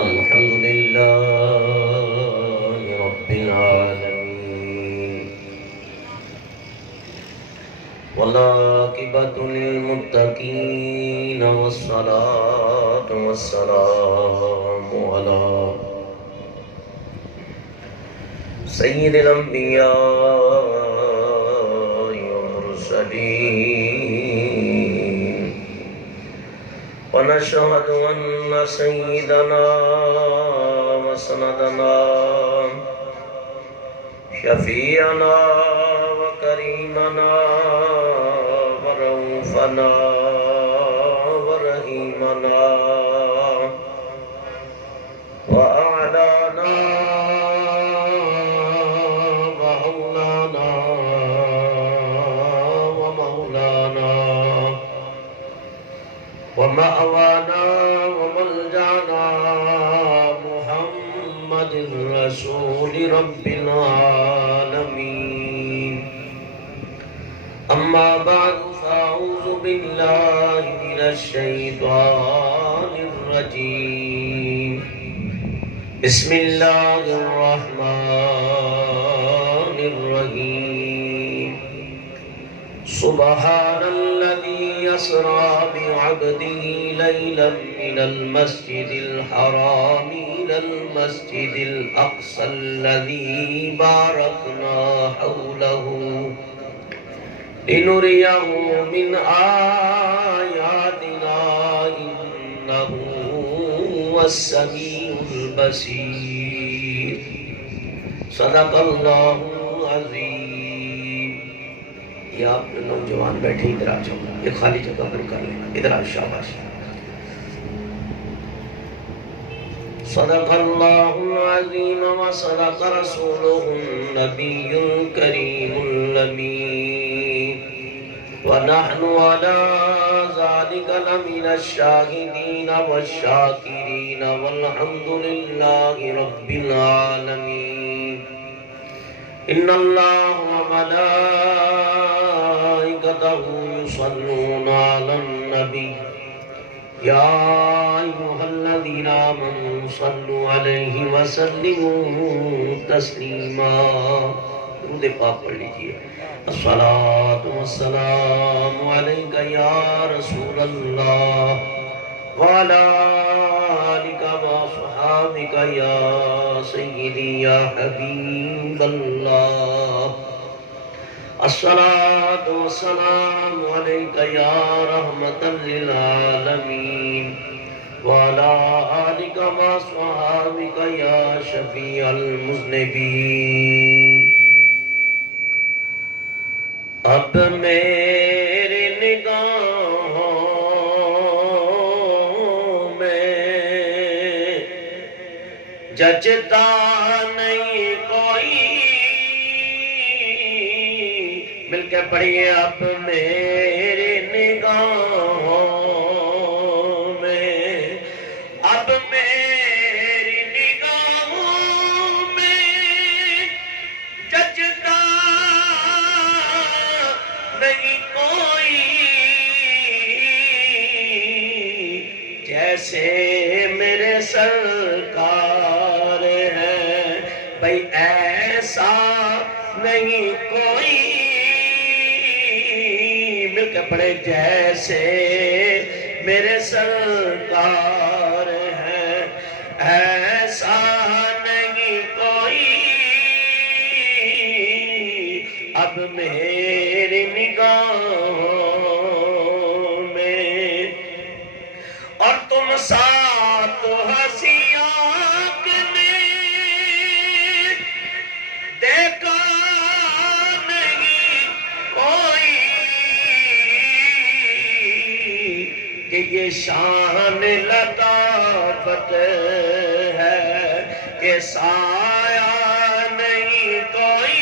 الحمد لله رب العالمين والعاقبة للمتقين والصلاة والسلام على سيد الأنبياء والمرسلين ونشهد أن سيدنا وسندنا شفيعنا وكريمنا ورؤوفنا ورحيمنا وأعلانا وأولانا ومولانا ومأوانا وملجأنا محمد رسول رب العالمين. أما بعد فأعوذ بالله من الشيطان الرجيم. بسم الله الرحمن الرحيم. سبحان الذي يسرى بعبده ليلا من المسجد الحرام إلى المسجد الأقصى الذي باركنا حوله لنريه من آياتنا إنه هو السميع البصير. صدق اللہ العظیم. یہ آپ نوجوان بیٹھے ادھر آ جاؤ، یہ خالی جگہ پر کر لینا، ادھر آ شاباش. صدق اللہ العظیم وصدق رسوله النبی الکریم الامین ونحن على ذلك لمن الشاهدين والشاكرين والحمد لله رب العالمين. إن الله وملائكته يصلون على النبي يا أيها الذين آمنوا صلوا عليه وسلموا تسليما. درود پاک پڑھ لیجئے. الصلاة والسلام عليك يا رسول الله وعلى آلك وصحابك يا سيدي يا حبيب الله. الصلاة والسلام عليك يا رحمة للعالمين وعلى آلك وصحابك يا شفيع المذنبين. اب میری نگاہوں میں جچتا نہیں کوئی. مل کے پڑھیے. اب میری نگاہوں میں، اب میری نگاہوں میں جچتا نہیں کوئی. جیسے میرے سرکار ہیں بھئی ایسا نہیں کوئی. مل کے پڑھے. جیسے میرے سرکار ہیں ایسا نہیں کوئی. اب میری نگاہوں میں اور تم ساتھ ہنسی آنکھ نے دیکھا نہیں کوئی. کہ یہ شان لطافت ہے کہ سایہ نہیں کوئی.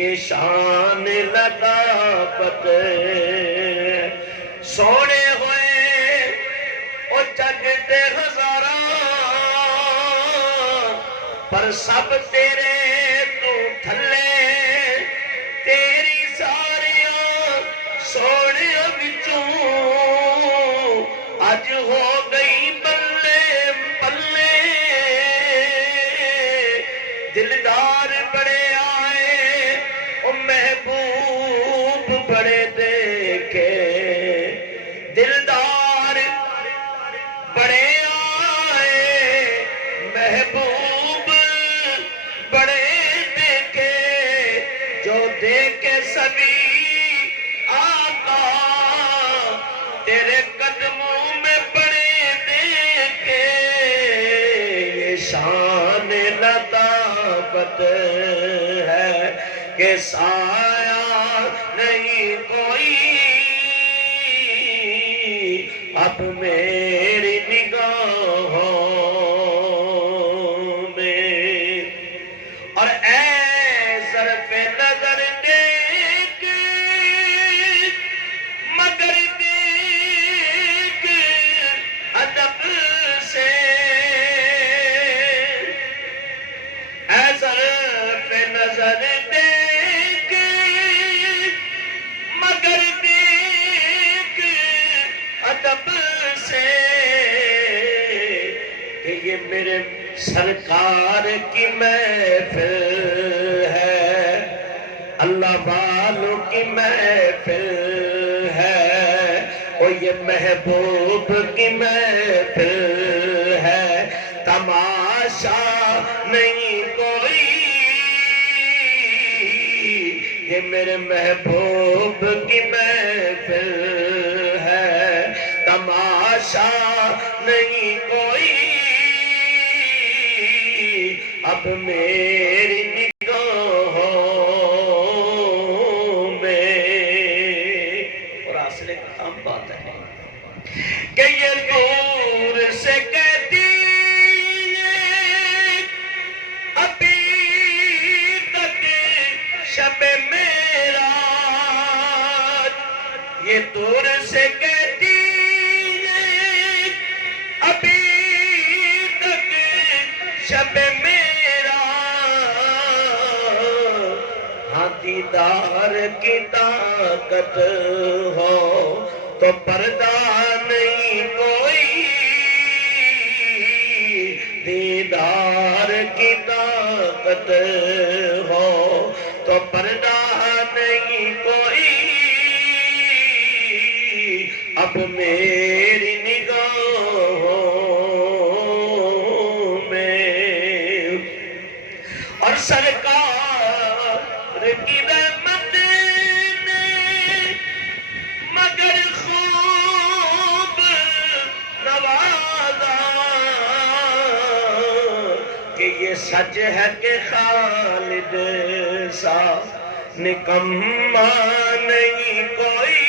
یہ شان لطافت سونے ہوئے او جگ دے ہزاراں پر سب تیرے تو تھلے. تیری ساریاں سونے بچوں اج ہو تیرے قدموں میں پڑے دیکھے یہ شان لطافت ہے کہ سایہ نہیں کوئی اب میری نگاہوں میں اور اے ظرف نظر دیکھ مگر دیکھ ادب سے اے ظرف نظر دیکھ مگر دیکھ ادب سے کہ یہ میرے سرکار کی محفل ہے اللہ والوں کی محفل ہے اور یہ محبوب کی محفل ہے تماشا نہیں کوئی یہ میرے محبوب کی محفل ہے تماشا نہیں کوئی اب میری نگاہوں میں اور اصل عام بات ہے کہ یہ دور سے کہتی ابھی تک شب معراج یہ دور سے کہتی ابھی تک شب دیدار کی طاقت ہو تو پردہ نہیں کوئی دیدار کی طاقت ہو تو پردہ نہیں کوئی اب میری نگاہوں میں اور سرکار کی رحمت نے مگر خوب نوازا کہ یہ سچ ہے کہ خالد سا نکما نہیں کوئی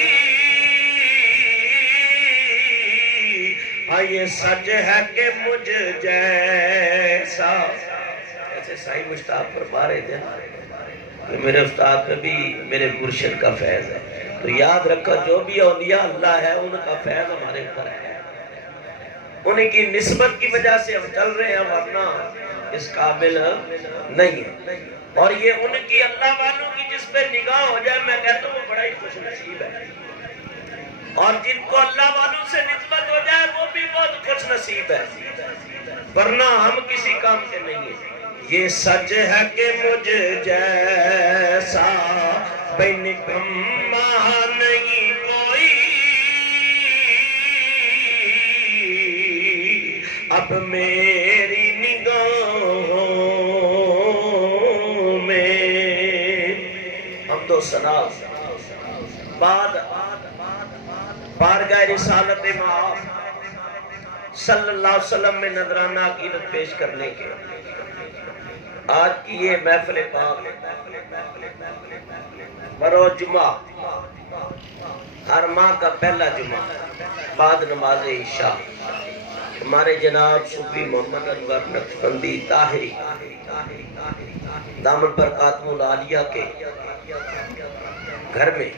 ہاں یہ سچ ہے کہ مجھ جیسا ایسے صحیح مشتاق پر بارے تھے کہ میرے استاد میں بھی میرے مرشد کا فیض ہے تو یاد رکھو جو بھی اولیاء اللہ ہے ان کا فیض ہمارے اوپر ہے انہیں کی نسبت کی وجہ سے ہم چل رہے ہیں ورنہ اس قابل نہیں ہے اور یہ ان کی اللہ والوں کی جس پہ نگاہ ہو جائے میں کہتا ہوں وہ بڑا ہی خوش نصیب ہے اور جن کو اللہ والوں سے نسبت ہو جائے وہ بھی بہت خوش نصیب ہے ورنہ ہم کسی کام کے نہیں ہیں یہ سچ ہے کہ مجھ جیسا بے نکما نہیں کوئی اب میری نگاہوں میں ہم تو سنا بعد بارگاہ رسالت مآب صلی اللہ علیہ وسلم میں نذرانہ عقیدت پیش کرنے کے آج کی یہ محفل پاک بروز جمعہ ہر ماہ کا پہلا جمعہ بعد نماز عشاء ہمارے جناب صوفی محمد انور نقشبندی طاہری دامن برکاتہ العالیہ کے گھر میں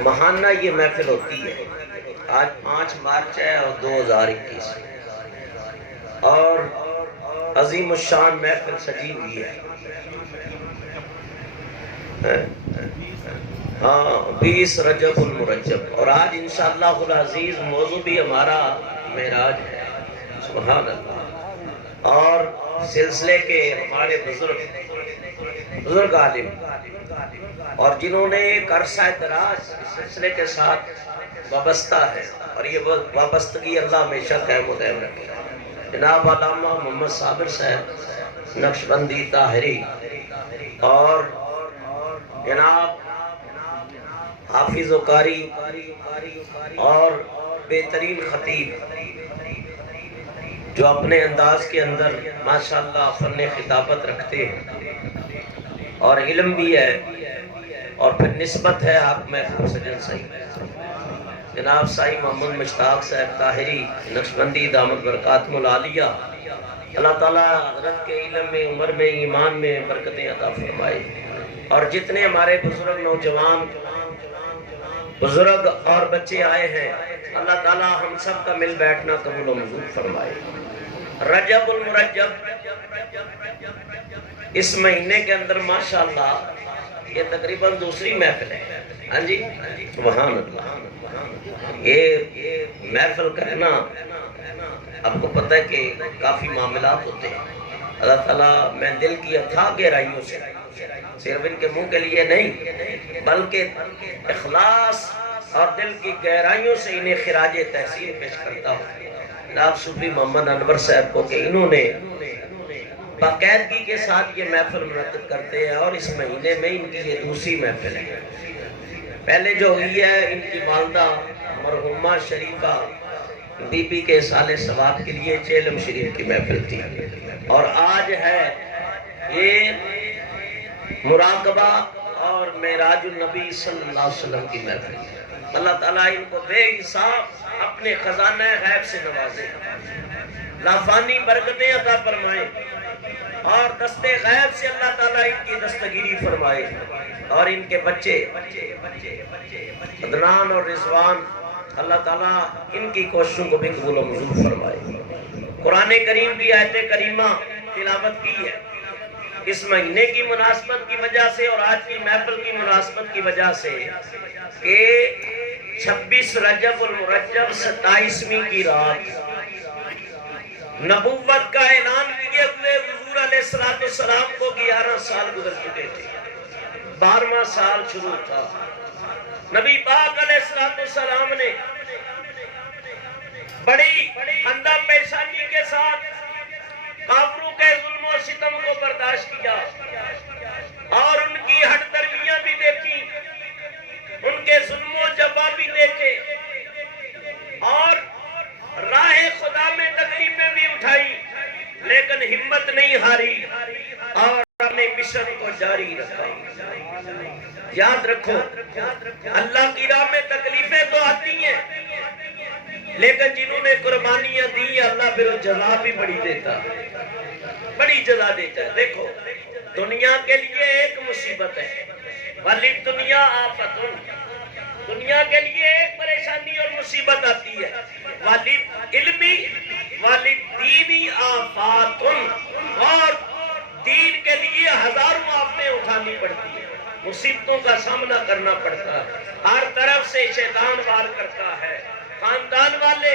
ماہانہ یہ محفل ہوتی ہے آج 5 مارچ ہے اور 2021 اور عظیم الشان محفل سجی ہوئی ہے ہاں 20 رجب المرجب اور آج انشاءاللہ العزیز موضوع بھی ہمارا معراج ہے سبحان اللہ اور سلسلے کے ہمارے بزرگ عالم اور جنہوں نے ایک عرصہ دراز اس سلسلے کے ساتھ وابستہ ہے اور یہ وابستگی اللہ ہمیشہ قائم و دائم رکھے جناب علامہ محمد صابر صاحب نقشبندی طاہری اور جناب حافظ و قاری اور بہترین خطیب جو اپنے انداز کے اندر ماشاءاللہ فن خطابت رکھتے ہیں اور علم بھی ہے اور پھر نسبت ہے حق محفوظ سجن صحیح جناب سائی محمد مشتاق صاحب طاہری نقشبندی دامت برکاتہم العالیہ، اللہ تعالیٰ حضرت کے علم میں، عمر میں، ایمان میں برکتیں عطا فرمائے، اور جتنے ہمارے بزرگ نوجوان بزرگ اور بچے آئے ہیں اللہ تعالیٰ ہم سب کا مل بیٹھنا قبول و منظور فرمائے۔ رجب المرجب اس مہینے کے اندر ماشاءاللہ یہ تقریباً دوسری محفل ہے، ہاں جی سبحان اللہ۔ یہ محفل کرنا آپ کو پتہ ہے کہ کافی معاملات ہوتے ہیں، اللہ تعالیٰ میں دل کی اتھاہ گہرائیوں سے صرف ان کے منہ کے لیے نہیں بلکہ اخلاص اور دل کی گہرائیوں سے انہیں خراج تحسین پیش کرتا ہوں جناب صوفی محمد انور صاحب کو کہ انہوں نے باقاعدگی کے ساتھ یہ محفل منعقد کرتے ہیں، اور اس مہینے میں ان کی یہ دوسری محفل ہے۔ پہلے جو ہوئی ہے ان کی والدہ مرحومہ شریفہ بی بی کے سال ثواب کے لیے چیلم شریف کی محفل تھی، اور آج ہے یہ مراقبہ اور معراج النبی صلی اللہ علیہ وسلم کی محفل۔ اللہ تعالیٰ ان کو بے حساب اپنے خزانہ غیب سے نوازے، لافانی برکتیں عطا فرمائے، اور دست غیب سے اللہ تعالیٰ ان کی دستگیری فرمائے، اور ان کے بچے عدنان اور رضوان اللہ تعالیٰ ان کی کوششوں کو بھی قبول و منظور فرمائے۔ قرآن کریم کی آیت کریمہ تلاوت کی ہے اس مہینے کی مناسبت کی وجہ سے اور آج کی محفل کی مناسبت کی وجہ سے کہ 26 رجب المرجب 27ویں کی رات نبوت کا اعلان کیے ہوئے حضور علیہ السلام کو 11 سال گزر چکے تھے، 12واں سال شروع تھا۔ نبی پاک علیہ السلام نے بڑی اندھا پیشانی کے ساتھ کافروں کے ظلم و ستم کو برداشت کیا، اور ان کی ہٹ درمیاں بھی دیکھی، ان کے ظلم و جفا بھی دیکھے، اور راہ خدا میں تکلیفیں بھی اٹھائی، لیکن ہمت نہیں ہاری اور اپنے مشن کو جاری رکھا۔ یاد رکھو اللہ کی راہ میں تکلیفیں تو آتی ہیں، لیکن جنہوں نے قربانیاں دی اللہ پھر جزا بھی بڑی دیتا ہے، بڑی جزا دیتا ہے۔ دیکھو دنیا کے لیے ایک مصیبت ہے، ولی دنیا آفتن، دنیا کے لیے ایک پریشانی اور مصیبت آتی ہے، ولی علمی ولی دینی آفاتن، اور دین کے لیے ہزاروں آفتیں اٹھانی پڑتی ہیں، مصیبتوں کا سامنا کرنا پڑتا ہے، ہر طرف سے شیطان وار کرتا ہے، خاندان والے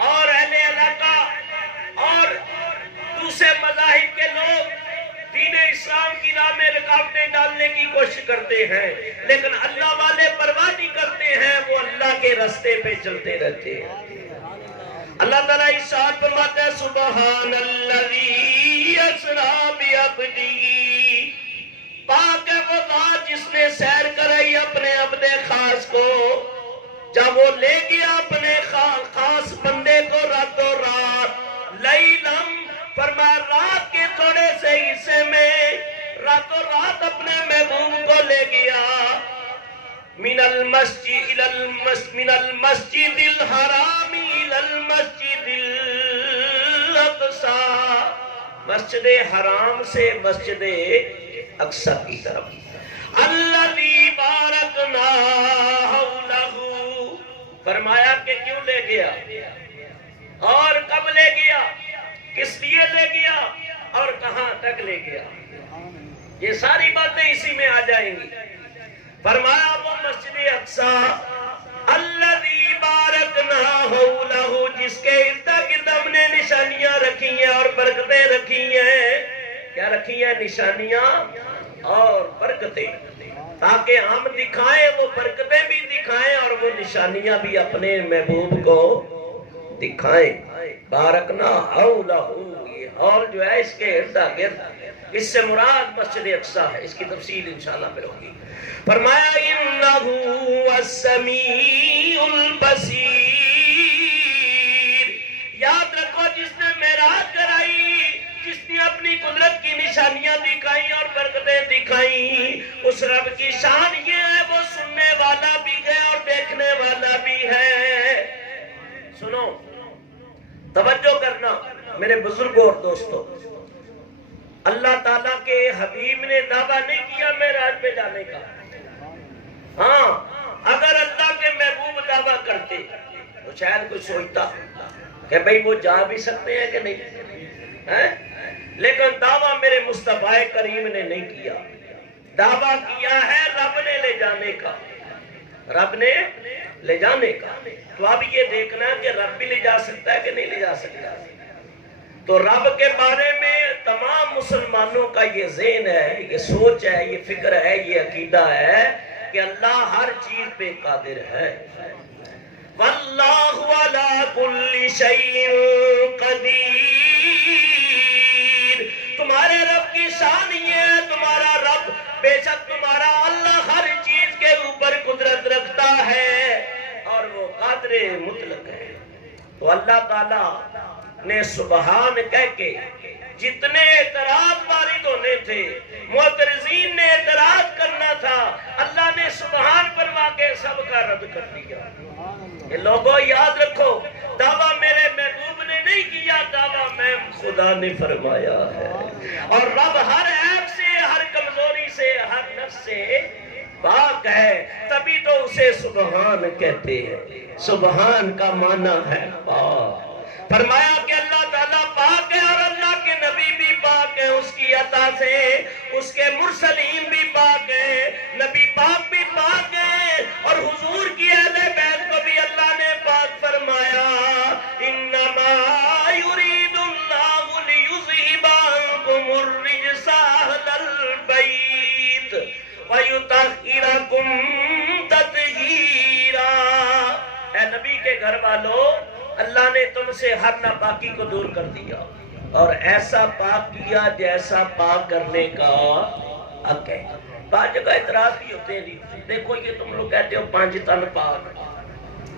اور اہل علاقہ اور دوسرے مذاہب کے لوگ دین اسلام کی راہ میں رکاوٹیں ڈالنے کی کوشش کرتے ہیں، لیکن اللہ والے پرواہ نہیں کرتے ہیں، وہ اللہ کے راستے پہ چلتے رہتے ہیں۔ اللہ تعالیٰ ارشاد فرماتا ہے سبحان الذی اسریٰ بعبدہ، پاک ہے وہ ذات جس نے سیر کرائی اپنے عبد خاص کو، جب وہ لے گیا اپنے خاص بندے کو راتوں رات، لیلم فرمایا رات کے تھوڑے سے حصے میں راتوں رات اپنے محبوب کو لے گیا، من المسجد الحرام الى المسجد الاقصی، مسجد حرام سے مسجد اقصی کی طرف، الذی بارکنا حولہ، فرمایا کہ کیوں لے گیا اور کب لے گیا، کس لیے لے گیا اور کہاں تک لے گیا، یہ ساری باتیں اسی میں آ جائیں گی۔ فرمایا وہ مسجد اقصی الذی بارکنا حولہ، جس کے ارد گرد ہم نے نشانیاں رکھی ہیں اور برکتیں رکھی ہیں۔ کیا رکھی ہیں؟ نشانیاں اور برکتیں، تاکہ ہم دکھائیں، وہ برکتیں بھی دکھائیں اور وہ نشانیاں بھی اپنے محبوب کو دکھائیں۔ بارکنا حولہ، یہ حول جو ہے اس کے ارد گرد اس سے مراد مسجد اقصی ہے، اس کی تفصیل انشاءاللہ پھر ہوگی۔ فرمایا انہ السمیع البصیر، یاد رکھو جس نے معراج کرائی، جس نے اپنی قدرت کی نشانیاں دکھائی اور برکتیں دکھائی، اس رب کی شان یہ ہے وہ سننے والا بھی ہے اور دیکھنے والا بھی ہے۔ سنو، توجہ کرنا میرے بزرگوں اور دوستوں، اللہ تعالیٰ کے حبیب نے دعویٰ نہیں کیا معراج پہ جانے کا۔ ہاں، اگر اللہ کے محبوب دعویٰ کرتے تو شاید کوئی سوچتا کہ بھئی وہ جا بھی سکتے ہیں کہ نہیں، لیکن دعویٰ میرے مصطفیٰ کریم نے نہیں کیا، دعویٰ کیا ہے رب نے لے جانے کا، رب نے لے جانے کا۔ تو اب یہ دیکھنا کہ رب بھی لے جا سکتا ہے کہ نہیں لے جا سکتا۔ تو رب کے بارے میں تمام مسلمانوں کا یہ ذہن ہے، یہ سوچ ہے، یہ فکر ہے، یہ عقیدہ ہے کہ اللہ ہر چیز پہ قادر ہے۔ واللہ علی کل شیء قدیر، تمہارے رب کی شان یہ ہے، تمہارا رب بے شک تمہارا اللہ ہر چیز کے اوپر قدرت رکھتا ہے اور وہ قادر مطلق ہے۔ تو اللہ تعالیٰ نے سبحان کہہ کے جتنے اعتراض وارد ہونے تھے، معترضین نے اعتراض کرنا تھا، اللہ نے سبحان فرما کے سب کا رد کر دیا۔ یہ لوگوں یاد رکھو، دعویٰ میرے محبوب نے نہیں کیا، دعویٰ میں خدا نے فرمایا ہے، اور رب ہر عیب سے، ہر کمزوری سے، ہر نقص سے پاک ہے، تبھی تو اسے سبحان کہتے ہیں۔ سبحان کا معنی ہے پاک۔ فرمایا کہ اللہ تعالیٰ پاک ہے اور اللہ کے نبی بھی پاک ہے اس کی عطا سے، اس کے مرسلین بھی پاک ہیں، نبی پاک بھی پاک ہیں، اور حضور کی اہل بیت کو بھی اللہ نے پاک فرمایا۔ انما یرید اللہ لیذہب عنکم الرجس اہل البیت ویطہرکم تطہیرا۔ اے نبی کے گھر والوں، اللہ نے تم سے ہر ناپاکی کو دور کر دیا اور ایسا پاک کیا جیسا پاک کرنے کا حق ہے۔ بعض جگہ اعتراض بھی ہوتے ہیں، دیکھو یہ تم لوگ کہتے ہو 5 تن پاک،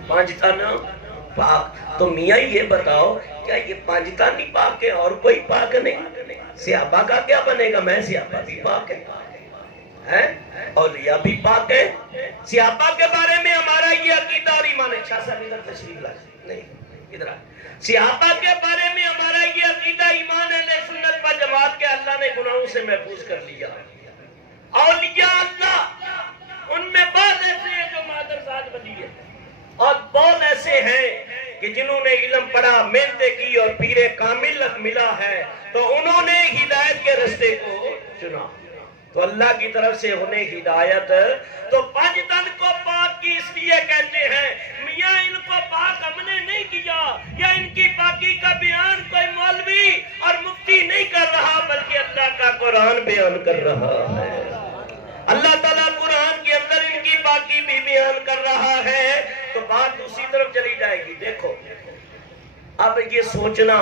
5 تن پاک، تو میاں یہ بتاؤ کیا یہ 5 تن ہی پاک ہے اور کوئی پاک نہیں؟ صحابہ کا کیا بنے گا؟ میں صحابہ بھی پاک ہے، اولیاء بھی پاک ہے۔ صحابہ کے بارے میں ہمارا یہ عقیدہ اور ایمان ہے۔ شاہ صاحب ادھر تشریف لائے، نہیں ادھر آئے۔ صحابہ کے بارے میں ہمارا یہ عقیدہ ایمان ہے سنت و جماعت کے، اللہ نے گناہوں سے محفوظ کر لیا۔ اولیاء اللہ ان میں بعض ایسے ہیں جو مادرزاد ولی ہے، اور بہت ایسے ہیں کہ جنہوں نے علم پڑھا، محنتیں کی اور پیر کامل ملا ہے، تو انہوں نے ہدایت کے رستے کو چنا۔ تو اللہ کی طرف سے انہیں ہدایت، تو 5 تن کو پاک کی اس لیے کہتے ہیں، میاں ان کو پاک ہم نے نہیں کیا، یا ان کی پاکی کا بیان کوئی مولوی اور مفتی نہیں کر رہا، بلکہ اللہ کا قرآن بیان کر رہا ہے۔ اللہ تعالیٰ قرآن کے اندر ان کی پاکی بھی بیان کر رہا ہے۔ تو بات دوسری طرف چلی جائے گی۔ دیکھو اب یہ سوچنا،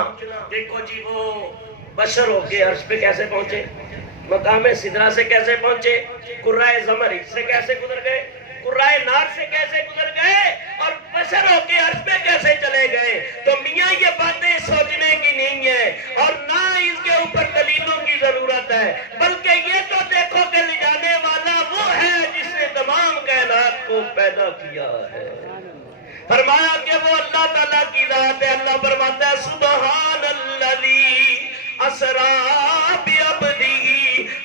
دیکھو جی وہ بشر ہو کے عرش پہ کیسے پہنچے، مقام سدرہ سے کیسے پہنچے، قرائے زمر سے کیسے گزر گئے، قرائے نار سے کیسے گزر گئے، اور بشر ہو کے عرش پہ کیسے چلے گئے۔ تو میاں یہ باتیں سوچنے کی نہیں ہے، اور نہ اس کے اوپر دلیلوں کی ضرورت ہے، بلکہ یہ تو دیکھو کہ لے جانے والا وہ ہے جس نے تمام کائنات کو پیدا کیا ہے۔ فرمایا کہ وہ اللہ تعالیٰ کی ذات ہے۔ اللہ فرماتا ہے سبحان الذی اسریٰ بعبدہ،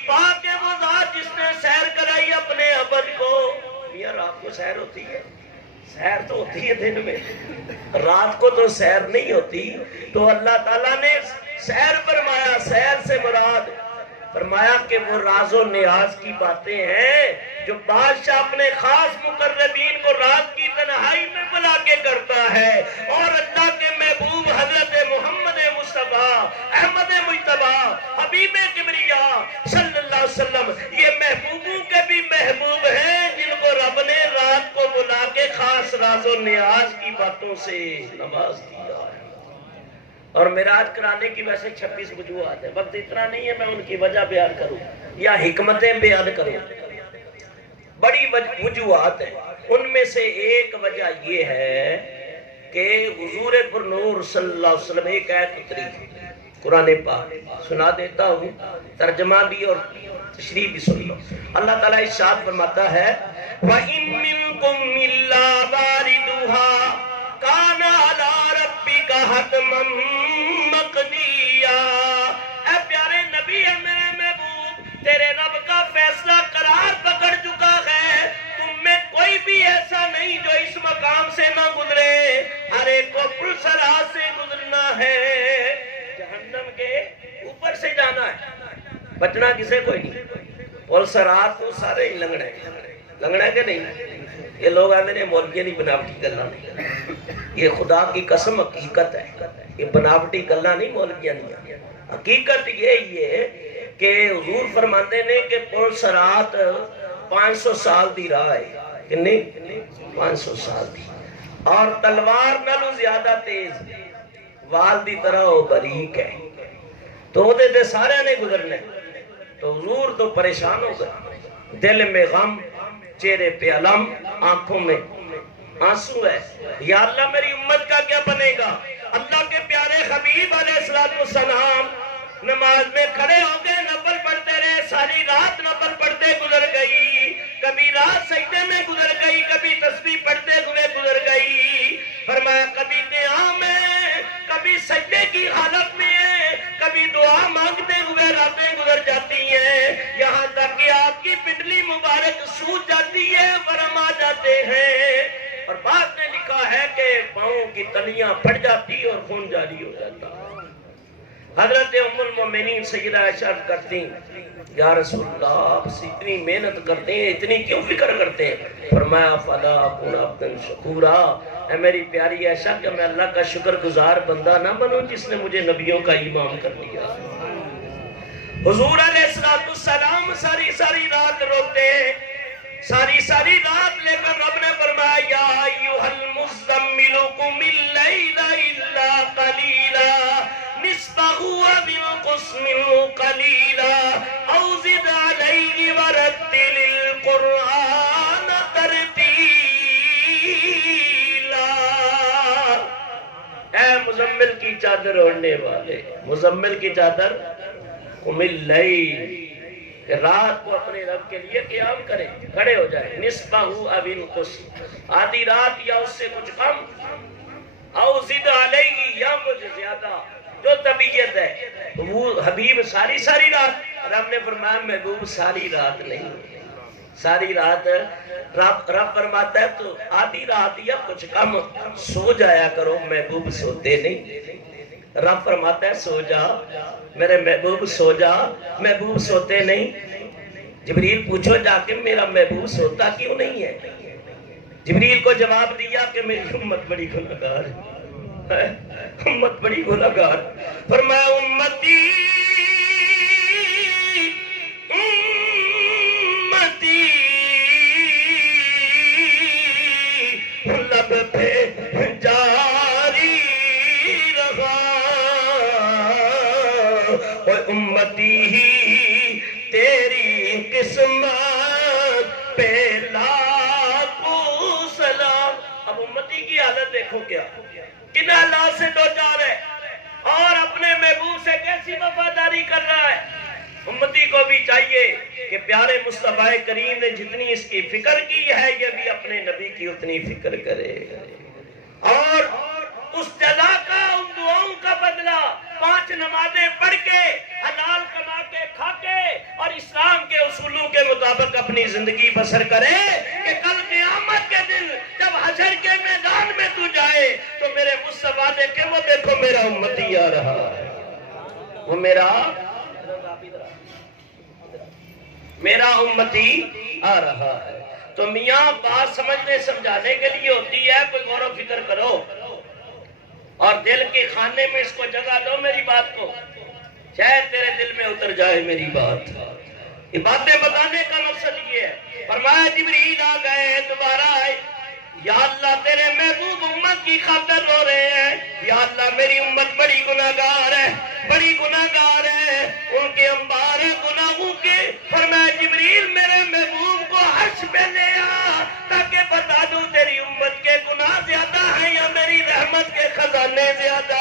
پاک ہے وہ ذات جس نے سیر کرائی اپنے عبد کو۔ میاں رات کو سیر ہوتی ہے؟ سیر تو ہوتی ہے دن میں، رات کو تو سیر نہیں ہوتی۔ تو اللہ تعالیٰ نے سیر فرمایا، سیر سے مراد فرمایا کہ وہ راز و نیاز کی باتیں ہیں جو بادشاہ اپنے خاص مقربین کو رات کی تنہائی میں بلا کے کرتا ہے، اور اللہ کے محبوب حضرت محمد مصطفیٰ احمد مجتبی حبیب کبریا صلی اللہ علیہ وسلم یہ محبوبوں کے بھی محبوب ہیں، جن کو رب نے رات کو بلا کے خاص راز و نیاز کی باتوں سے نواز دیا ہے۔ اور معراج کرانے کی ویسے 26 وجوہات ہیں، وقت اتنا نہیں ہے میں ان کی وجہ بیان کروں یا حکمتیں بیان کروں، بڑی وجوہات ہیں۔ ان میں سے ایک وجہ یہ ہے کہ حضور پر نور صلی اللہ علیہ وسلم ایک آیت اتری قرآن پاک، سنا دیتا ہوں، ترجمہ بھی اور تشریح بھی سن لو۔ اللہ تعالیٰ ارشاد فرماتا ہے وَإِن مِّنكُمْ إِلَّا وَارِدُهَا كَانَ عَلَىٰ رَبِّكَ حَتْمًا مَّقْضِيًّا۔ اے پیارے نبی، ہے میرے محبوب، تیرے رب کا فیصلہ قرار پکڑ چکا ہے، تم میں کوئی بھی ایسا نہیں جو اس مقام سے نہ گزرے، ہر ایک کو پرسرات سے گزرنا ہے، جہنم کے اوپر سے جانا ہے، بچنا کسے کوئی نہیں۔ پرسرات تو سارے ہی لنگڑے لنگڑے کے نہیں، یہ لوگ آنے نے مولوی نہیں، بناوٹی گلہ نہیں، یہ خدا کی قسم حقیقت ہے، یہ بناوٹی گلہ نہیں، مولویہ نہیں۔ حقیقت یہ ہے کہ حضور فرماندے نے کہ پل سرات 500 سال دی راہ ہے، کنی 500 سال دی، اور تلوار نالو زیادہ تیز، وال دی طرح وہ باریک ہے، تو وہ دے سارے نے گزرنے، تو حضور تو پریشان ہو گئے، دل میں غم، چہرے پہ علم، آنکھوں میں آنسو ہے، یا اللہ میری امت کا کیا بنے گا؟ اللہ کے پیارے حبیب علیہ السلام نماز میں کھڑے ہو گئے، نفل پڑھتے رہے، ساری رات نفل پڑھتے گزر گئی، کبھی رات سجدے میں گزر گئی، کبھی تسبیح پڑھتے ہوئے گزر گئی، فرمایا کبھی قیام میں، کبھی سجدے کی حالت میں، کبھی دعا مانگتے ہوئے راتیں گزر جاتی ہیں، یہاں تک کہ آپ کی پنڈلی مبارک سوج جاتی ہے، ورم آ جاتے ہیں، اور بعد نے لکھا ہے کہ پاؤں کی تلیاں پھٹ جاتی اور خون جاری ہو جاتا۔ حضرت ام المومنین سیدہ عائشہ کرتی یا رسول اللہ، آپ سے اتنی محنت کرتے ہیں، اتنی کیوں فکر کرتے ہیں؟ فرمایا فلا اکون عبدا شکورا، اے میری پیاری عائشہ کہ میں اللہ کا شکر گزار بندہ نہ بنوں جس نے مجھے نبیوں کا امام کر دیا۔ حضور علیہ السلام ساری رات روتے ہیں، ساری رات، لیکن رب نے فرمایا یا ایھا المزمل قم اللیل الا قلیلا نصفہ او انقص منہ قلیلا او زد علیہ ورتل القرآن ترتیلا۔ اے مزمل کی چادر اوڑھنے والے، مزمل کی چادر قم اللیل، کہ رات کو اپنے رب کے لیے قیام کریں، کھڑے ہو جائیں، نصفہ او انقص، آدھی رات یا اس سے کچھ کم، او زد علیہ یا کچھ زیادہ، جو طبیعت ہے۔ وہ حبیب ساری رات، رب نے فرمایا محبوب ساری رات نہیں، ساری رات رب فرماتا ہے تو آدھی رات یا کچھ کم سو جایا کرو، محبوب سوتے نہیں، رب فرماتا ہے سو جا میرے محبوب سو جا، محبوب سوتے نہیں۔ جبریل پوچھو جا کے میرا محبوب سوتا کیوں نہیں ہے؟ جبریل کو جواب دیا کہ میری امت بڑی گناہگار ہے، امت بڑی گناہگار، فرمایا امتی لب پہ جاری رہا، امتی ہی تیری قسمت پہ لاکھوں سلام۔ اب امتی کی حالت دیکھو کیا، کن حالات سے دوچار ہے، اور اپنے محبوب سے کیسی وفاداری کر رہا ہے۔ امتی کو بھی چاہیے کہ پیارے مصطفیٰ کریم نے جتنی اس کی فکر کی ہے، یہ بھی اپنے نبی کی اتنی فکر کرے، اور اس جزا کا، ان دعاؤں کا بدلہ 5 نمازیں پڑھ کے، حلال کما کے کھا کے، اور اسلام کے اصولوں کے مطابق اپنی زندگی بسر کرے، کہ کل قیامت کے دن جب حشر کے میدان میں تو جائے تو میرے مصطفیٰ دیکھے، وہ دیکھو میرا امتی آ رہا ہے، وہ میرا امتی آ رہا ہے۔ تو میاں بات سمجھنے سمجھانے کے لیے ہوتی ہے، کوئی غور و فکر کرو اور دل کے خانے میں اس کو جگہ دو میری بات کو، شاید تیرے دل میں اتر جائے میری بات۔ یہ باتیں بتانے کا مقصد یہ ہے۔ فرمایا جبریل آ گئے، دوبارہ آئے، یا اللہ تیرے محبوب امت کی خاطر رو رہے ہیں، یا اللہ میری امت بڑی گناہگار ہے، بڑی گناہگار ہے، ان کے انبار ہیں گناہوں کے۔ فرمایا جبریل میرے محبوب کو عرش پہ لے آ تاکہ بتا دوں تیری امت کے گناہ زیادہ ہیں یا میری رحمت کے خزانے زیادہ۔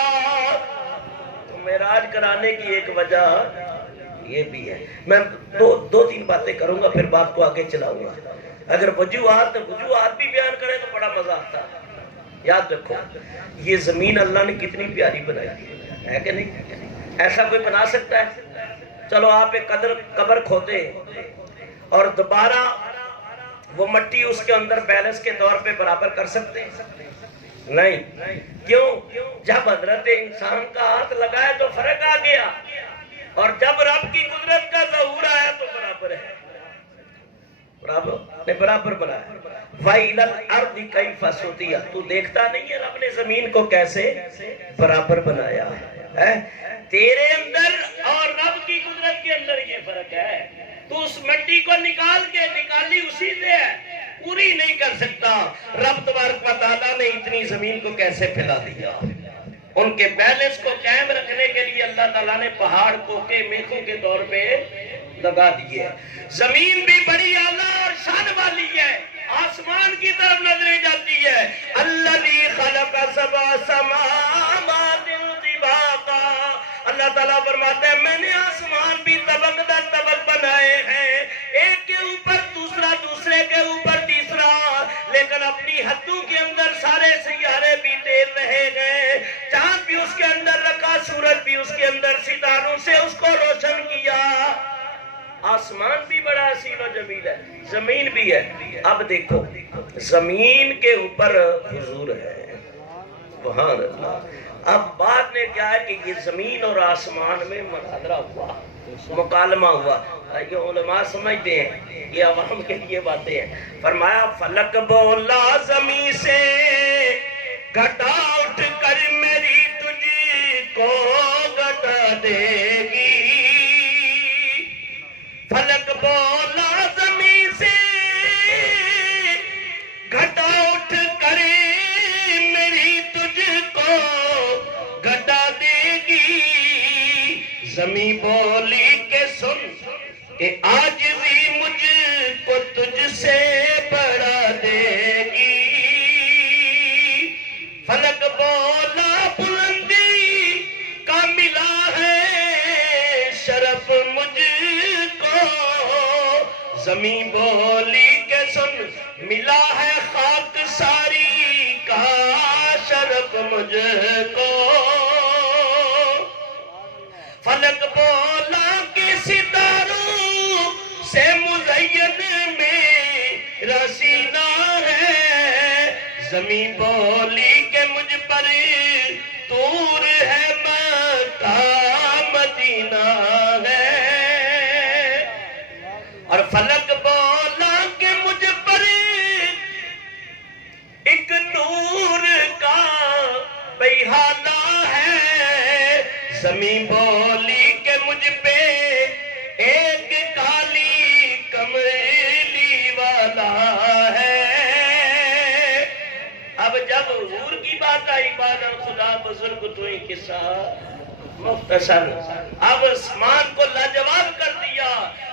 تو معراج کرانے کی ایک وجہ یہ بھی ہے۔ میں دو تین باتیں کروں گا پھر بات کو آگے چلاؤں گا۔ اگر وجوہات بھی بیان کرے تو بڑا مزہ آتا ہے۔ یاد رکھو یہ زمین اللہ نے کتنی پیاری بنائی ہے کہ نہیں؟ ایسا کوئی بنا سکتا ہے؟ چلو آپ ایک قبر کھودے اور دوبارہ وہ مٹی اس کے اندر بیلنس کے طور پہ برابر کر سکتے ہیں؟ نہیں۔ کیوں؟ جب حضرت انسان کا ہاتھ لگائے تو فرق آ گیا، اور جب رب کی قدرت کا ظہور آیا تو برابر ہے، برابر بنایا۔ وَإِلَى الْأَرْضِ كَيْفَ سُطِحَتْ، تو دیکھتا نہیں ہے رب نے زمین کو کیسے برابر بنایا ہے؟ تیرے اندر اور رب کی قدرت کے اندر یہ فرق ہے۔ تو اس مٹی کو نکالی اسی سے ہے، پوری نہیں کر سکتا۔ رب تبارک و تعالیٰ نے اتنی زمین کو کیسے پھیلا دیا؟ ان کے بیلنس کو قائم رکھنے کے لیے اللہ تعالیٰ نے پہاڑ کو میخوں کے طور پہ لگا دیے۔ زمین بھی بڑی اعلیٰ اور شان والی ہے، آسمان کی طرف نظریں جاتی ہے۔ الذی خلق سبع سماوات طباقا، اللہ تعالیٰ فرماتا ہے میں نے آسمان بھی طبق در طبق بنائے ہیں، ایک کے اوپر دوسرا، دوسرے کے اوپر تیسرا، لیکن اپنی حدوں کے اندر سارے سیارے بھی تیز رہے گئے، چاند بھی اس کے اندر رکھا، سورج بھی اس کے اندر، ستاروں سے اس کو روشن کیا۔ آسمان بھی بڑا حسین و جمیل ہے، زمین بھی ہے۔ اب دیکھو زمین کے اوپر حضور ہے، سبحان اللہ۔ اب بات نے کیا ہے کہ یہ زمین اور آسمان میں مناظرہ ہوا، مکالمہ ہوا۔ یہ علماء سمجھتے ہیں، یہ عوام کے لیے باتیں ہیں۔ فرمایا فلک بولا زمین سے گھٹا اٹھ کر میری تجھ کو گھٹا دے گی، فلک بولا زمین سے گھٹا اٹھ کر میری تجھ کو گھٹا دے گی، زمین بولی کہ سن کہ عاجزی مجھ کو تجھ سے بڑھا دے گی، فلک بولا بلندی کا ملا ہے شرف مجھ کو، زمین بولی کہ سن ملا ہے خاک ساری کا شرف مجھ کو، فلک بولا کہ ستاروں سے مزین میرا سینہ ہے، زمین بولی کہ مجھ پر طور ہے مکہ مدینہ ہے، اور فلک بولا کہ مجھ پر ایک نور کا بیحالہ ہے، زمین بولی کہ مجھ پہ ایک کالی کملی والا ہے۔ اب جب حضور کی بات آئی بادل خدا بزرگ تو ہی قصہ مختصر، اب آسمان کو لاجواب کر دیا۔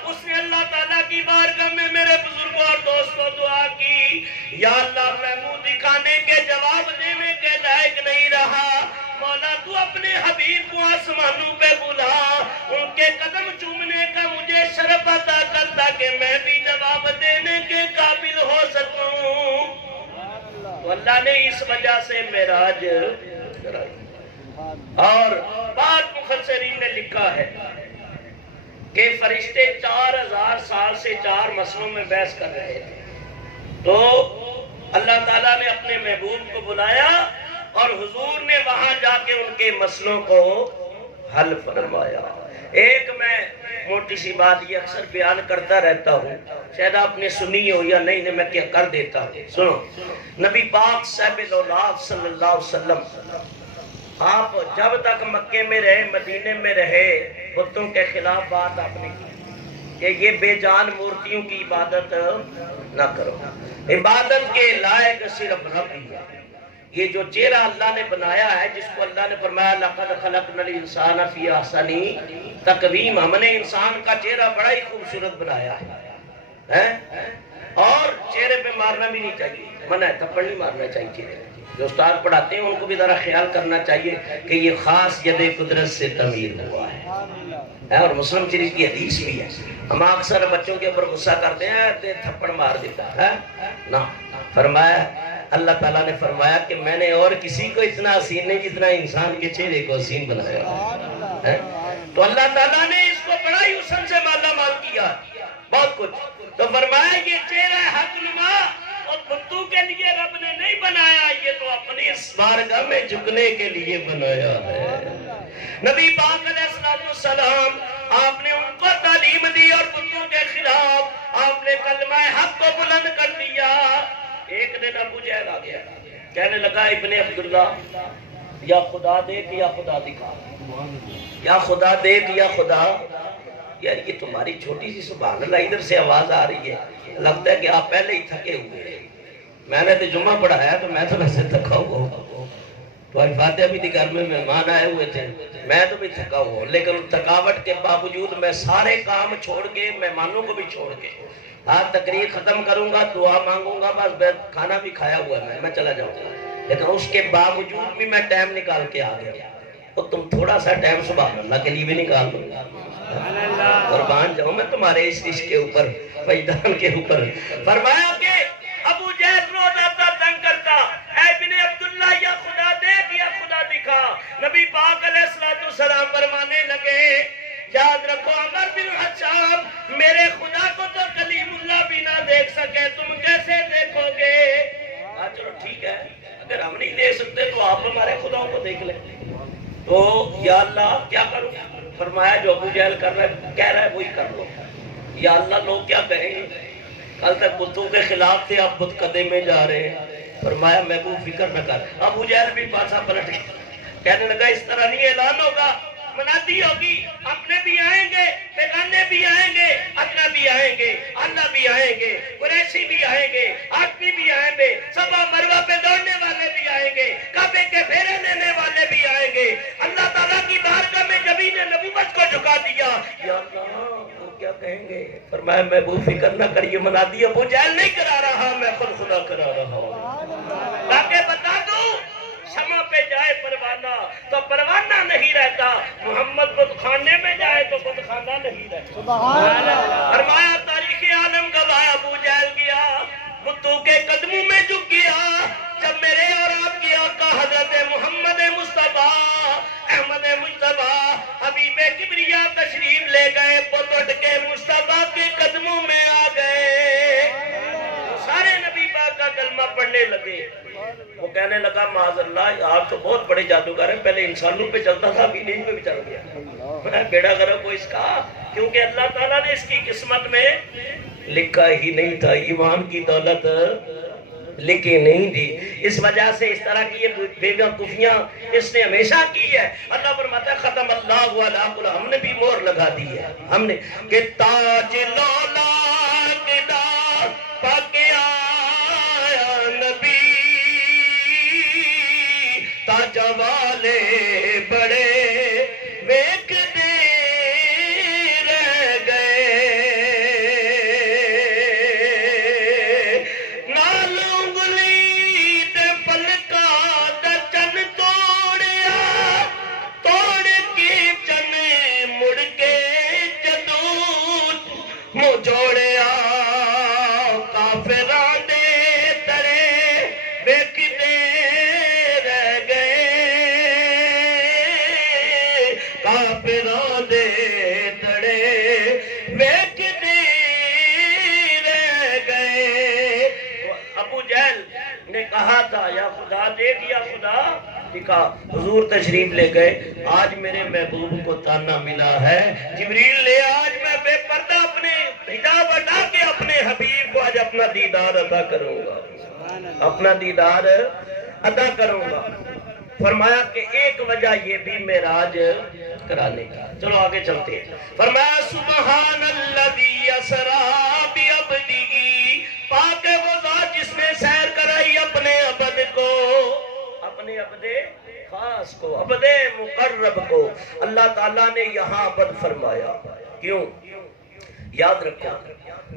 اس نے اللہ تعالیٰ کی بارگاہ میں میرے بزرگوں اور دوستوں دعا کی، یا اللہ میں منہ دکھانے کے جواب دینے کے لائق نہیں رہا، مولا تو اپنے حبیب کو آسمانوں پہ بلا، ان کے قدم چومنے کا مجھے شرف عطا کر تاکہ میں بھی جواب دینے کے قابل ہو سکوں۔ تو اللہ نے اس وجہ سے معراج کرائی۔ اور بعض مفسرین نے لکھا ہے کہ فرشتے 4000 سال سے 4 مسئلوں میں بحث کر رہے تھے، تو اللہ تعالیٰ نے اپنے محبوب کو بلایا اور حضور نے وہاں جا کے ان کے مسئلوں کو حل فرمایا۔ ایک میں موٹی سی بات یہ اکثر بیان کرتا رہتا ہوں، شاید آپ نے سنی ہو یا نہیں، میں کیا کر دیتا ہوں۔ سنو، نبی پاک صاحب الاولاد صلی اللہ علیہ وسلم آپ جب تک مکے میں رہے، مدینے میں رہے، بتوں کے خلاف بات آپ نے کی کہ یہ بے جان مورتیوں کی عبادت نہ کرو، عبادت کے لائق صرف رب ہی ہے۔ یہ جو چہرہ اللہ نے بنایا ہے، جس کو اللہ نے فرمایا لَقَدْ خَلَقْنَا الْإِنسَانَ فِي أَحْسَنِ تَقْوِيمٍ، ہم نے انسان کا چہرہ بڑا ہی خوبصورت بنایا ہے، اور چہرے پہ مارنا بھی نہیں چاہیے، منع ہے، تھپڑ نہیں مارنا چاہیے چہرے پہ۔ جو استاد پڑھاتے ہیں ان کو بھی ذرا خیال کرنا چاہیے کہ یہ خاص ید قدرت سے تعمیر ہوا ہے، اور مسلم شریف کی حدیث بھی ہے۔ ہم اکثر بچوں کے اوپر غصہ کرتے ہیں تے تھپڑ مار دیتا ہے نا، فرمایا اللہ تعالیٰ نے فرمایا کہ میں نے اور کسی کو اتنا حسین نہیں جتنا انسان کے چہرے کو حسین بنایا ہے، تو اللہ تعالیٰ نے اس کو بڑا ہی حسن سے مالا مال کیا، بہت کچھ۔ تو فرمایا یہ چہرہ حق نما اور بتوں کے لیے رب نے نہیں بنایا، یہ تو اپنی اس بارگاہ میں جھکنے کے لیے بنایا ہے۔ نبی پاک علیہ السلام آپ نے ان کو تعلیم دی اور بتوں کے خلاف آپ نے کلمہ حق کو بلند کر دیا۔ ایک دن ابو جہل آ گیا، کہنے لگا ابن عبداللہ یا خدا دیکھ یا خدا دکھا، یا خدا دیکھ یا خدا، یار یہ تمہاری چھوٹی سی سبحان اللہ ادھر سے آواز آ رہی ہے، لگتا ہے کہ آپ پہلے ہی تھکے ہوئے ہیں۔ میں نے تو جمعہ پڑھایا تو میں تو ویسے تھکا ہوا ہوں، تو فاتحہ بھی گھر میں مہمان آئے ہوئے تھے، میں تو بھی تھکا ہوا ہوں، لیکن تھکاوٹ کے باوجود میں سارے کام چھوڑ کے، مہمانوں کو بھی چھوڑ کے آج تقریر ختم کروں گا، دعا مانگوں گا، بس کھانا بھی کھایا ہوا ہے، میں چلا جاؤں گا، لیکن اس کے باوجود بھی میں ٹائم نکال کے آ گیا۔ تو تم تھوڑا سا ٹائم سبحان اللہ کے لیے بھی نکال دو، قربان جاؤں میں تمہارے اس عشق کے اوپر، میدان کے اوپر۔ فرمایا کہ ابو جہل روز آتا تنگ کرتا، اے ابن عبداللہ یا خدا دیکھ یا خدا دکھا۔ نبی پاک علیہ السلام فرمانے لگے یاد رکھو عمر بن حشام، میرے خدا کو تو کلیم اللہ بھی نہ دیکھ سکے، تم کیسے دیکھو گے؟ چلو ٹھیک ہے، اگر ہم نہیں دیکھ سکتے تو آپ ہمارے خداؤں کو دیکھ لیں۔ تو یا اللہ کیا کروں؟ فرمایا جو ابو جہل کر رہا ہے کہہ رہا ہے وہی کر لو۔ یا اللہ لوگ کیا کہیں گے؟ کل تک بتوں کے خلاف تھے، اب بت قدے میں جا رہے ہیں۔ فرمایا محبوب فکر نہ کر۔ ابو جہل بھی پاسا پلٹ گیا، کہنے لگا اس طرح نہیں اعلان ہوگا، منادی ہوگی، اپنے بھی آئیں گے، بیگانے بھی آئیں گے، ادنا بھی آئیں گے، اللہ بھی آئیں گے، قریشی بھی آئیں گے، آدمی بھی آئیں گے، صفا مروہ پہ دوڑنے والے بھی آئیں گے، کعبے کے پھیرے لینے والے بھی آئیں گے۔ اللہ تعالیٰ کی بارگاہ میں جبین نبوت کو جھکا دیا۔ یا اللہ وہ کیا کہیں گے؟ فرمایا محبوب فکر نہ کریے، منادی ابو جہل نہیں کرا رہا، میں خود خدا کرا رہا ہوں، تاکہ بتا دوں سما پہ جائے پروانہ تو پروانہ نہیں رہتا، محمد بت خانے میں جائے تو بت خانہ نہیں رہتا۔ فرمایا تاریخ عالم گواہ ابو جہل گیا، بتوں کے قدموں میں جھک گیا۔ جب میرے اور آپ کی آقا حضرت محمد مصطفیٰ احمد مصطفیٰ حبیب کبریا تشریف لے گئے، بت اٹھ کے مصطفیٰ کے قدموں میں آ گئے، سارے نبی پاک کا کلمہ پڑھنے لگے۔ وہ کہنے لگا معاذ اللہ آپ تو بہت بڑے جادوگر ہیں، پہلے انسانوں پہ چلتا تھا ابھی نہیں پہ بھی چل گیا، بیڑا غرق ہو اس کا، کیونکہ اللہ تعالیٰ نے اس کی قسمت میں لکھا ہی نہیں تھا، ایمان کی دولت لکھی نہیں دی، اس وجہ سے اس طرح کی یہ بیوقوفیاں اس نے ہمیشہ کی ہے۔ اللہ فرماتا ہے ختم اللہ علیہ قلوبہم، ہم نے بھی مہر لگا دی ہے، ہم نے کہ تاج لولا کدا پاک آیا نبی، تاج والے بڑے ویک دے رہ گئے، نال انگلی تے پلکا دا چن توڑیا، توڑ کے چن مڑ کے جدوں منہ جوڑیا، کافراں دے ترے ویک دے کافراں دے تڑے ویک دے رہ گئے۔ ابو جہل نے کہا تھا یا خدا دیکھ یا خدا دکھا، حضور تشریف لے گئے، آج میرے محبوب کو تانا ملا ہے، جبریل لے آج میں بے پردہ اپنے حجاب ہٹا کے اپنے حبیب کو آج اپنا دیدار ادا کروں گا، اپنا دیدار ادا کروں گا۔ فرمایا کہ ایک وجہ یہ بھی معراج کرانے کا۔ چلو آگے چلتے ہیں۔ فرمایا سبحان الذی اسری بعبدہ، پاک ہے وہ ذات جس نے سیر کرائی اپنے عبد کو اپنے عبد خاص کو، عبد مقرب کو اللہ تعالیٰ نے یہاں عبد فرمایا۔ کیوں؟ یاد رکھو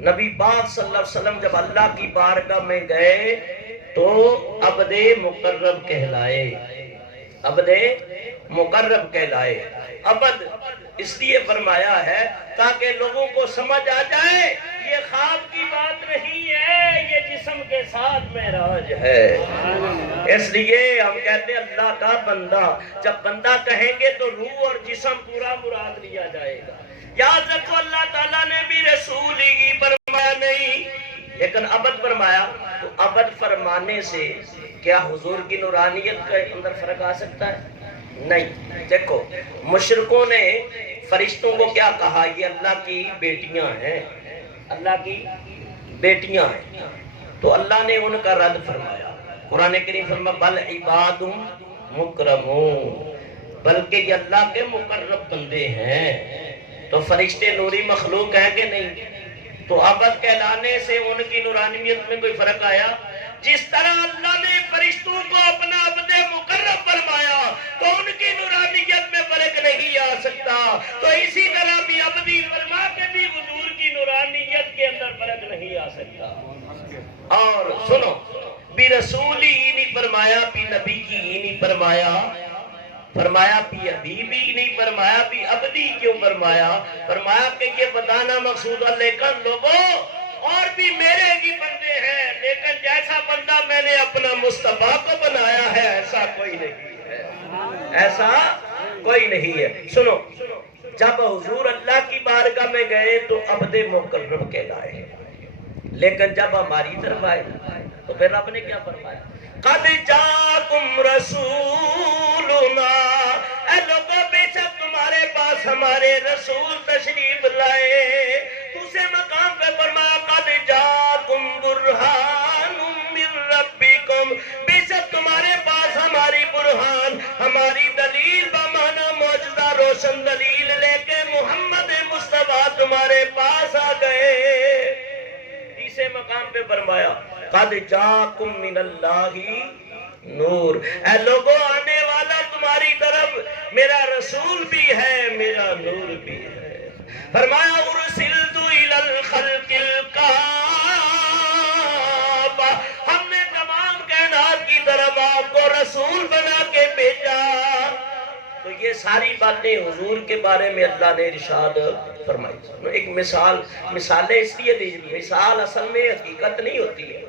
نبی پاک صلی اللہ علیہ وسلم جب اللہ کی بارگاہ میں گئے تو عبد مقرب کہلائے، عبد مقرب کہلائے۔ عبد اس لیے فرمایا ہے تاکہ لوگوں کو سمجھ آ جائے یہ خواب کی بات نہیں ہے، یہ جسم کے ساتھ معراج ہے۔ اس لیے ہم کہتے ہیں اللہ کا بندہ، جب بندہ کہیں گے تو روح اور جسم پورا مراد لیا جائے گا۔ یاد رکھو اللہ تعالیٰ نے بھی رسول ہی فرمایا نہیں لیکن عبد فرمایا، تو عبد فرمانے سے کیا حضور کی نورانیت کے اندر فرق آ سکتا ہے؟ نہیں۔ دیکھو مشرکوں نے فرشتوں کو کیا کہا؟ یہ اللہ کی بیٹیاں ہیں، اللہ کی بیٹیاں ہیں، تو اللہ نے ان کا رد فرمایا۔ قرآن کریم فرمایا بل عباد مکرمون، بلکہ یہ اللہ کے مقرب بندے ہیں۔ تو فرشتے نوری مخلوق ہیں کہ نہیں؟ تو عبد کہلانے سے ان کی نورانیت میں کوئی فرق آیا؟ جس طرح اللہ نے فرشتوں کو اپنا عبد مقرب فرمایا تو ان کی نورانیت میں فرق نہیں آ سکتا، تو اسی طرح بھی عبدی فرما کے بھی حضور کی نورانیت کے اندر فرق نہیں آ سکتا۔ اور سنو بھی رسول ہی نہیں فرمایا، بھی نبی کی ہی نہیں فرمایا، فرمایا بھی حبیبی نہیں فرمایا، بھی عبدی کیوں فرمایا؟ فرمایا کہ یہ بتانا مقصود ہے لیکن لوگوں اور بھی میرے ہی بندے ہیں، لیکن جیسا بندہ میں نے اپنا مصطفیٰ کو بنایا ہے ایسا کوئی نہیں ہے، ایسا کوئی نہیں ہے۔ سنو جب حضور اللہ کی بارگاہ میں گئے تو عبد مقرب کہلائے، لیکن جب ہماری طرف آئے تو پھر رب نے کیا فرمایا؟ قد جاکم رسولنا، اے لوگوں بے شک تمہارے پاس ہمارے رسول تشریف لائے۔ دوسرے مقام پہ فرمایا قد جاکم برہان من ربکم، بے شک تمہارے پاس ہماری برہان، ہماری دلیل بمعنی معجزہ روشن دلیل لے کے محمد مصطفیٰ تمہارے پاس آ گئے۔ تیسرے مقام پہ فرمایا قد جاکم من اللہ نور، اے لوگوں آنے والا تمہاری طرف میرا رسول بھی ہے، میرا نور بھی ہے۔ فرمایا ارسلت الی الخلق الکافہ، ہم نے تمام کائنات کی طرف آپ کو رسول بنا کے بھیجا۔ تو یہ ساری باتیں حضور کے بارے میں اللہ نے ارشاد فرمائی۔ ایک مثالیں اس لیے دی، مثال اصل میں حقیقت نہیں ہوتی ہے،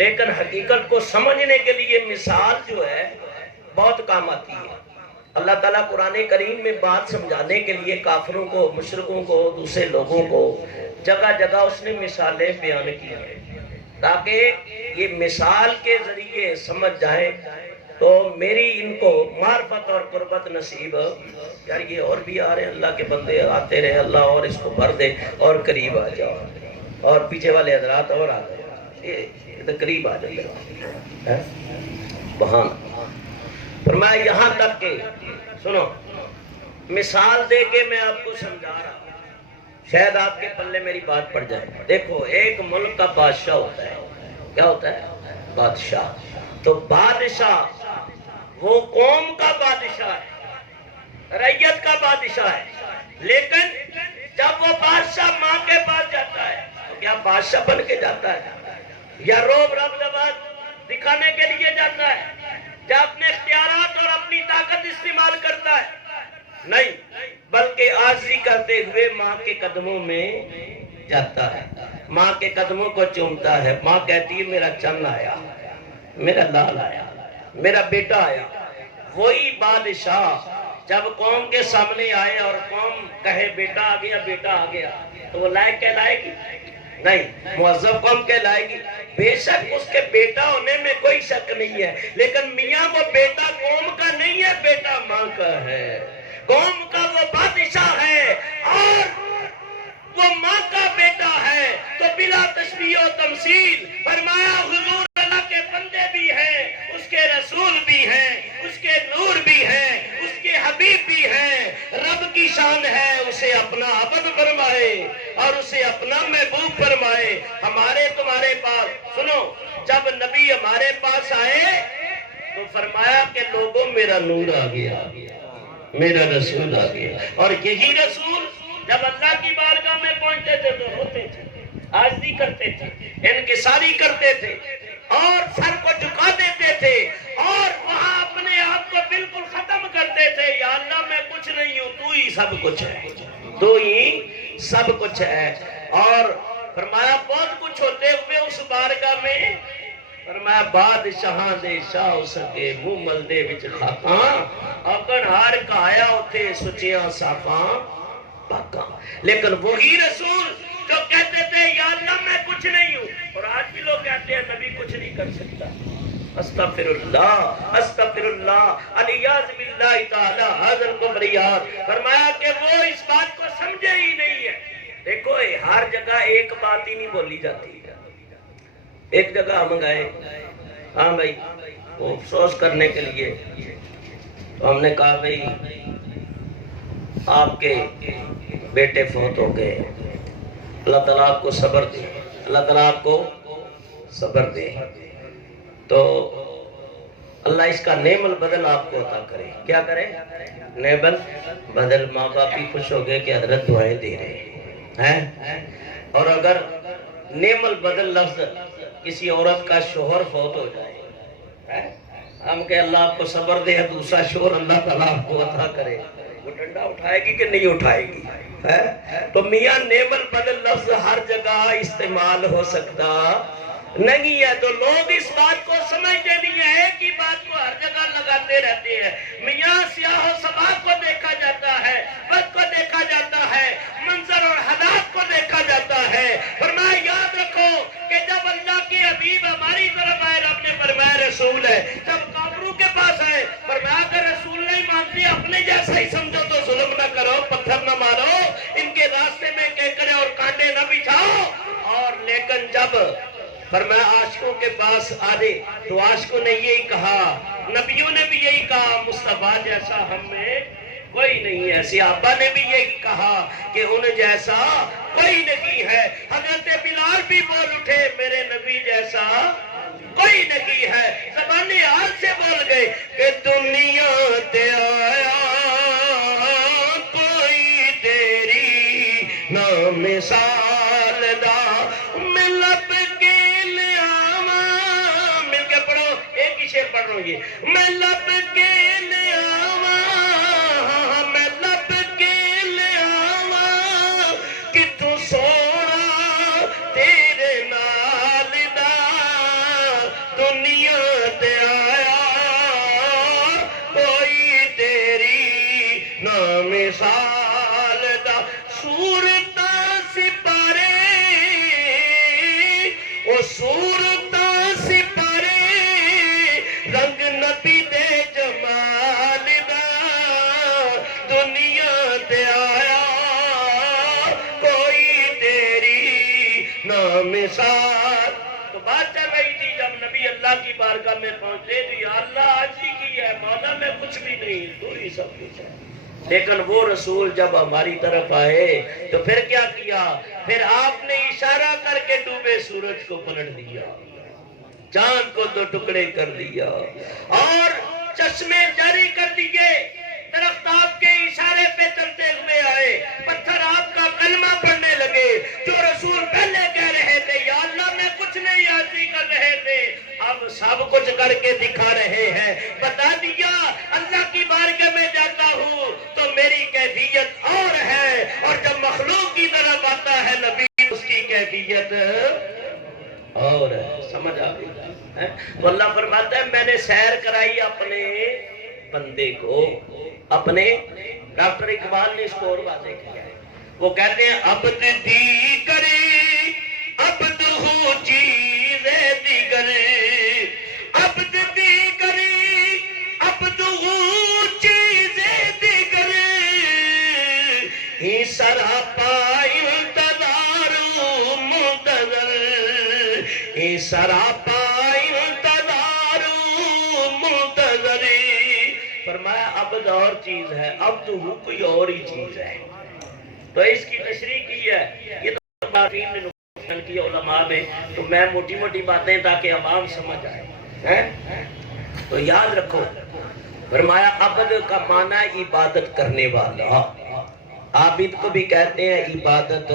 لیکن حقیقت کو سمجھنے کے لیے مثال جو ہے بہت کام آتی ہے۔ اللہ تعالیٰ قرآن کریم میں بات سمجھانے کے لیے کافروں کو، مشرکوں کو، دوسرے لوگوں کو جگہ جگہ اس نے مثالیں بیان کی ہیں تاکہ یہ مثال کے ذریعے سمجھ جائیں تو میری ان کو معرفت اور قربت نصیب۔ یار یہ اور بھی آ رہے ہیں اللہ کے بندے، آتے رہے، اللہ اور اس کو بھر دے اور قریب آ جاؤ، اور پیچھے والے حضرات اور آ گئے، یہ قریب آ جائے بہان۔ فرمایا یہاں تک کہ سنو مثال دے کے میں آپ کو سمجھا رہا ہوں، شاید آپ کے پلے میری بات پڑ جائے۔ دیکھو ایک ملک کا بادشاہ ہوتا ہے، کیا ہوتا ہے؟ بادشاہ۔ تو بادشاہ وہ قوم کا بادشاہ ہے، رعیت کا بادشاہ ہے، لیکن جب وہ بادشاہ ماں کے پاس جاتا ہے تو کیا بادشاہ بن کے جاتا ہے یا روب رب دبات دکھانے کے لیے جاتا ہے یا اپنے اختیارات اور اپنی طاقت استعمال کرتا ہے؟ نہیں، بلکہ عاجزی کرتے ہوئے ماں کے قدموں میں جاتا ہے، ماں کے قدموں کو چومتا ہے۔ ماں کہتی ہے میرا چن آیا، میرا لال آیا، میرا بیٹا آیا۔ وہی بادشاہ جب قوم کے سامنے آئے اور قوم کہے بیٹا آ گیا، بیٹا آ گیا، تو وہ لائق کہلائے گی؟ نہیں، معذب قوم کہلائے گی۔ بے شک اس کے بیٹا ہونے میں کوئی شک نہیں ہے، لیکن میاں وہ بیٹا قوم کا نہیں ہے، بیٹا ماں کا ہے، قوم کا وہ بادشاہ ہے اور وہ ماں کا بیٹا ہے۔ تو بلا تشبیہ و تمثیل فرمایا حضور اللہ کے بندے بھی ہیں، اس کے رسول بھی ہیں، اس کے نور بھی ہیں، اس کے حبیب بھی ہیں۔ رب کی شان ہے اسے اپنا عبد فرمائے اور اسے اپنا محبوب فرمائے۔ ہمارے تمہارے پاس سنو، جب نبی ہمارے پاس آئے تو فرمایا لوگوں میرا نور آ گیا، میرا رسول آ گیا۔ اور یہی رسول جب اللہ کی بارگاہ میں پہنچتے تھے تو روتے تھے، عاجزی کرتے تھے، انکساری کرتے تھے اور سر کو جھکا دیتے تھے اور وہاں اپنے آپ کو بالکل ختم کرتے تھے، یا اللہ میں کچھ نہیں ہوں، تو ہی سب کچھ ہے، تو ہی سب کچھ ہے۔ اور فرمایا بہت کچھ ہوتے ہوئے اس بارگاہ میں فرمایا بادشاہاں دے شاہ ہو سکے منہ ملدے وچ خاکاں، اکن ہار کہایا اٹھے سچیاں ساکاں پاکاں۔ لیکن وہی رسول جو کہتے تھے یا اللہ میں کچھ نہیں ہوں، اور آج بھی لوگ کہتے ہیں نبی کچھ نہیں کر سکتا، استغفر اللہ الیاذ باللہ تعالی حاضر کو بریاد۔ فرمایا کہ وہ اس بات کو سمجھے ہی نہیں ہے۔ دیکھو ہر جگہ ایک بات ہی نہیں بولی جاتی، ایک جگہ ہم گئے، ہاں بھائی وہ افسوس کرنے کے لیے، تو ہم نے کہا بھائی آپ کے بیٹے فوت ہو گئے، اللہ تعالیٰ آپ کو صبر دے، اللہ تعالیٰ آپ کو صبر دے، تو اللہ اس کا نعم البدل آپ کو عطا کرے۔ کیا کرے؟ نعم البدل۔ ماں باپ بھی خوش ہو گئے کہ حضرت دعائیں دے رہے ہیں۔ اور اگر نعم البدل لفظ کسی عورت کا شوہر فوت ہو جائے، ہم کہ اللہ آپ کو صبر دے، دوسرا شوہر اللہ تعالیٰ آپ کو عطا کرے، وہ ڈنڈا اٹھائے گی کہ نہیں اٹھائے گی؟ تو میاں نعم البدل لفظ ہر جگہ استعمال ہو سکتا نہیں ہے، تو لوگ اس بات کو سمجھتے نہیں ہیں، ایک ہی بات کو ہر جگہ لگاتے رہتے ہیں۔ میاں سیاہ و سباہ کو دیکھا جاتا ہے، وقت کو دیکھا جاتا ہے، منظر اور حالات کو دیکھا جاتا ہے۔ فرمایا یاد رکھو کہ جب اللہ کے حبیب ہماری طرف آئے، رب نے فرمایا رسول ہے، جب کافروں کے پاس آئے فرمایا اگر رسول نہیں مانتے اپنے جیسا ہی سمجھو تو ظلم نہ کرو، پتھر نہ مارو، ان کے راستے میں کیکڑے اور کانٹے نہ بچھاؤ۔ اور لیکن جب فرمایا عاشقوں کے پاس آدھے تو عاشقوں نے یہی کہا، نبیوں نے بھی یہی کہا، مصطفیٰ جیسا ہم میں کوئی نہیں ہے، صحابہ نے بھی یہی کہا کہ ان جیسا کوئی نہیں ہے۔ حضرت بلال بھی بول اٹھے میرے نبی جیسا کوئی نہیں ہے، زبان حال سے بول گئے کہ دنیا تے آیا کوئی تیری نہ مثال دا، پڑھ رہا ہوں یہ، میں لب کے لے آواں، میں لب کے لے آواں کہ تو سونا تیرے نال دا، دنیا تے آیا کوئی تیری نہ مثال دا، صورتاں سپارے او صورتاں سپارے رنگ نبی دے جمال دا، دنیا تے آیا کوئی تیری نہ مثال۔ تو بات چل رہی تھی جب نبی اللہ کی بارگاہ میں پہنچے تو یا اللہ عاجزی کی ہے، مولا میں کچھ بھی نہیں، تو ہی سب کچھ ہے۔ لیکن وہ رسول جب ہماری طرف آئے تو پھر کیا کیا؟ پھر آپ نے اشارہ کر کے ڈوبے سورج کو پلٹ دیا، چاند کو دو ٹکڑے کر دیا اور چشمے جاری کر دیے، درخت آپ کے اشارے پہ چلتے ہوئے آئے، پتھر آپ کا کلمہ پڑھنے لگے، جو رسول پہلے کہہ رہے تھے یا اللہ میں کچھ نہیں عاجزی کر رہے تھے، اب سب کچھ کر کے دکھا رہے ہیں۔ بتا دیا اللہ کی بارگاہ میں جاتا ہوں تو میری کیفیت اور ہے، اور جب مخلوق کی طرف آتا ہے نبی اس کی کیفیت اور سمجھ آ گئی۔ تو اللہ فرماتا ہے میں نے سیر کرائی اپنے بندے کو، اپنے ڈاکٹر اقبال نے اس کو اور واضح کیا ہے، وہ کہتے ہیں عبد دی کرے عبد ہو چیز دیگر، عبد دی کرے عبد ہو چیز دیگر، ہی سراپا انتظار منتظر، ہی سراپا انتظار منتظر۔ فرمایا عبد اور چیز ہے، عبد ہو کوئی اور ہی چیز ہے۔ تو اس کی تشریح کی ہے، یہ تو معافین نے نقصان کی علماء میں، تو میں موٹی موٹی باتیں تاکہ عوام سمجھ آئے۔ تو یاد رکھو، فرمایا عبد کا معنی ہے عبادت کرنے والا. عابد کو بھی کہتے ہیں عبادت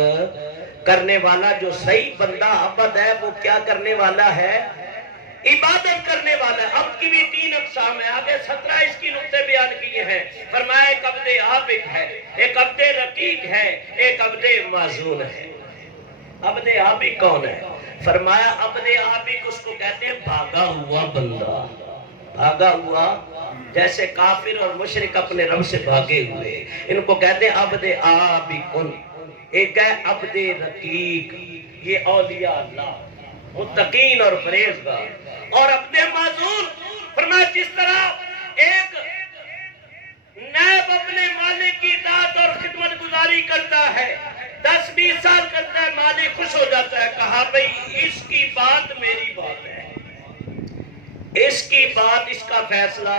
کرنے والا. جو صحیح بندہ عبد ہے وہ کیا کرنے والا ہے؟ عبادت کرنے والا ہے. عبد کی بھی 3 اقسام ہیں، آگے 17 اس کی نقطے بیان کیے ہیں. فرمایا ایک عبد عابد ہے، ایک عبد رقیق ہے، ایک عبد معزول ہے. عبد عابد کون ہے؟ فرمایا عبد عابد اس کو کہتے ہیں بھاگا ہوا بندہ. بھاگا ہوا، جیسے کافر اور مشرک اپنے رب سے بھاگے ہوئے، ان کو کہتے ہیں عبد عابد. ایک ہے عبد رقیق، یہ اولیاء اللہ متقین اور پرہیزگار. اور عبد معزول فرمایا جس طرح ایک نائب اپنے مالک کی اطاعت اور خدمت گزاری کرتا ہے، 10-20 سال کرتا ہے، مالک خوش ہو جاتا ہے. کہا بھئی اس کی بات میری بات ہے، اس کی بات، اس کا فیصلہ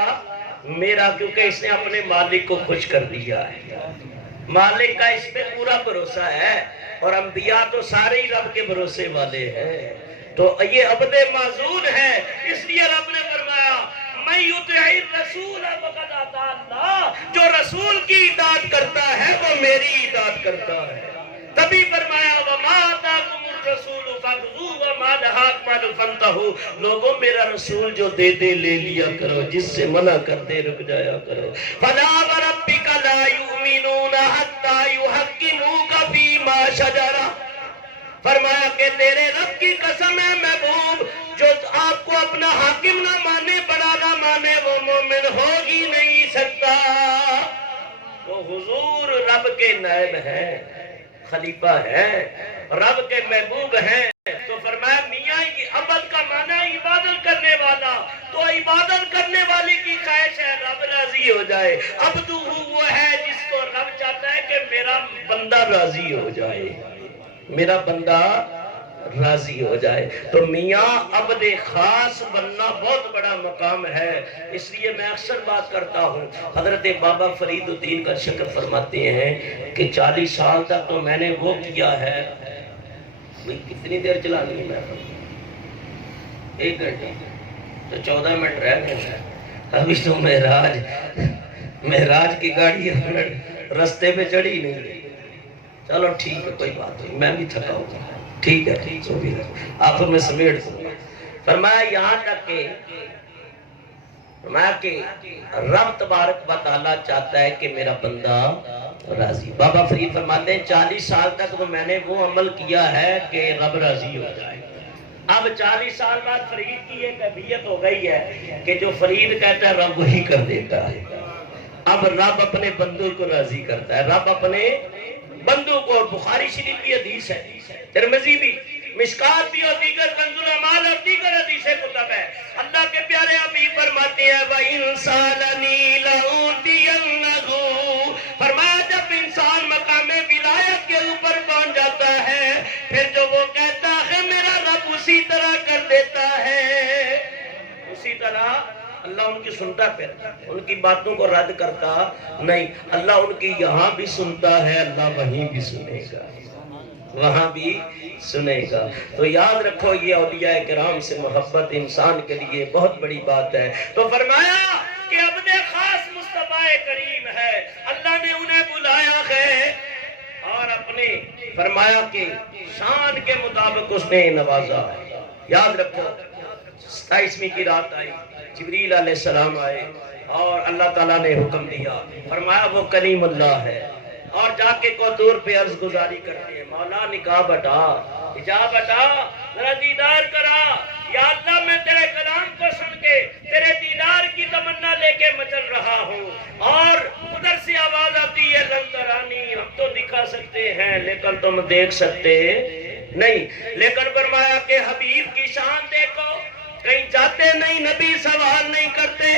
میرا، کیونکہ اس نے اپنے مالک کو خوش کر دیا ہے. مالک کا اس پہ پورا بھروسہ ہے، اور انبیاء تو سارے ہی رب کے بھروسے والے ہیں. تو یہ عبد معزول ہے. اس لیے رب نے فرمایا میں یطیع الرسول فقد اطاع اللہ، جو رسول کی اطاعت کرتا ہے وہ میری اطاعت کرتا ہے. تبھی فرمایا وما آتاکم الرسول فخذوہ وما نہاکم عنہ فانتہوا. لوگوں میرا رسول جو دے دے لے لیا کرو، جس سے منع کر دے رک جایا کرو. فلا وربک لا یؤمنون حتی یحکموک فیما شجر. فرمایا کہ تیرے رب کی قسم ہے محبوب، جو آپ کو اپنا حاکم نہ مانے، بڑا نہ مانے، وہ مومن ہو ہی نہیں سکتا. وہ حضور رب کے نائب ہیں، خلیفہ ہیں، رب کے محبوب ہیں. تو فرمایا میاں کی عبد کا معنی ہے عبادت کرنے والا. تو عبادت کرنے والی کی خواہش ہے رب راضی ہو جائے. عبدہ وہ ہے جس کو رب چاہتا ہے کہ میرا بندہ راضی ہو جائے، میرا بندہ راضی ہو جائے. تو میاں عبد خاص بننا بہت بڑا مقام ہے. اس لیے میں اکثر بات کرتا ہوں، حضرت بابا فرید الدین کا شکر فرماتے ہیں کہ 40 سال تک تو میں نے وہ کیا ہے. کتنی دیر چلانی ہے؟ میں 1 گھنٹے، تو 14 منٹ رہ گئے ہیں. ابھی تو معراج کی گاڑی رستے پہ چڑھی نہیں گئی. چلو ٹھیک ہے، کوئی بات نہیں، میں بھی تھکا ہوں. ٹھیک ہے، سو بھی آپ میں سمیٹ دوں گا. فرمایا یہاں تک کہ فرمایا کہ رب تبارک و تعالیٰ چاہتا ہے کہ میرا بندہ راضی. بابا فرید فرماتے ہیں 40 سال تک تو میں نے وہ عمل کیا ہے کہ رب راضی ہو جائے. اب 40 سال بعد فرید کی ایک کیفیت ہو گئی ہے کہ جو فرید کہتا ہے رب وہی کر دیتا ہے. اب رب اپنے بندوں کو راضی کرتا ہے، رب اپنے بندوں کو. بخاری شریف کی حدیث ہے، ترمذی بھی، مشکات بھی، اور دیگر کنز الاعمال اور دیگر حدیث کتب ہے. اللہ کے پیارے حبیب فرماتے ہیں وَإِنْ سَأَلَنِي لَأُعْطِيَنَّهُ. فرمایا جب انسان مقام ولایت کے اوپر پہنچ جاتا ہے، پھر جو وہ کہتا ہے میرا رب اسی طرح کر دیتا ہے. اسی طرح اللہ ان کی سنتا، پھر ان کی باتوں کو رد کرتا نہیں. اللہ ان کی یہاں بھی سنتا ہے، اللہ وہیں بھی سنے گا، وہاں بھی سنے گا. تو یاد رکھو یہ اولیاء کرام سے محبت انسان کے لیے بہت بڑی بات ہے. تو فرمایا کہ عبد خاص مصطفیٰ کریم ہے، اللہ نے انہیں بلایا ہے اور اپنے فرمایا کہ شان کے مطابق اس نے نوازا ہے. یاد رکھو 27ویں کی رات آئی، جبریل علیہ السلام آئے اور اللہ تعالیٰ نے حکم دیا. فرمایا وہ کلیم اللہ ہے، اور جا کے کوتور پہ عرض گزاری کرتے ہیں مولا نقاب ہٹا، حجاب ہٹا، ذرا دیدار کرا. یا اللہ میں تیرے کلام کو سن کے تیرے دیدار کی تمنا لے کے مچل رہا ہوں. اور ادھر سے آواز آتی ہے لن ترانی، ہم تو دکھا سکتے ہیں لیکن تم دیکھ سکتے نہیں. لیکن فرمایا کہ حبیب کی شان دیکھو، کہیں جاتے نہیں، نبی سوال نہیں کرتے.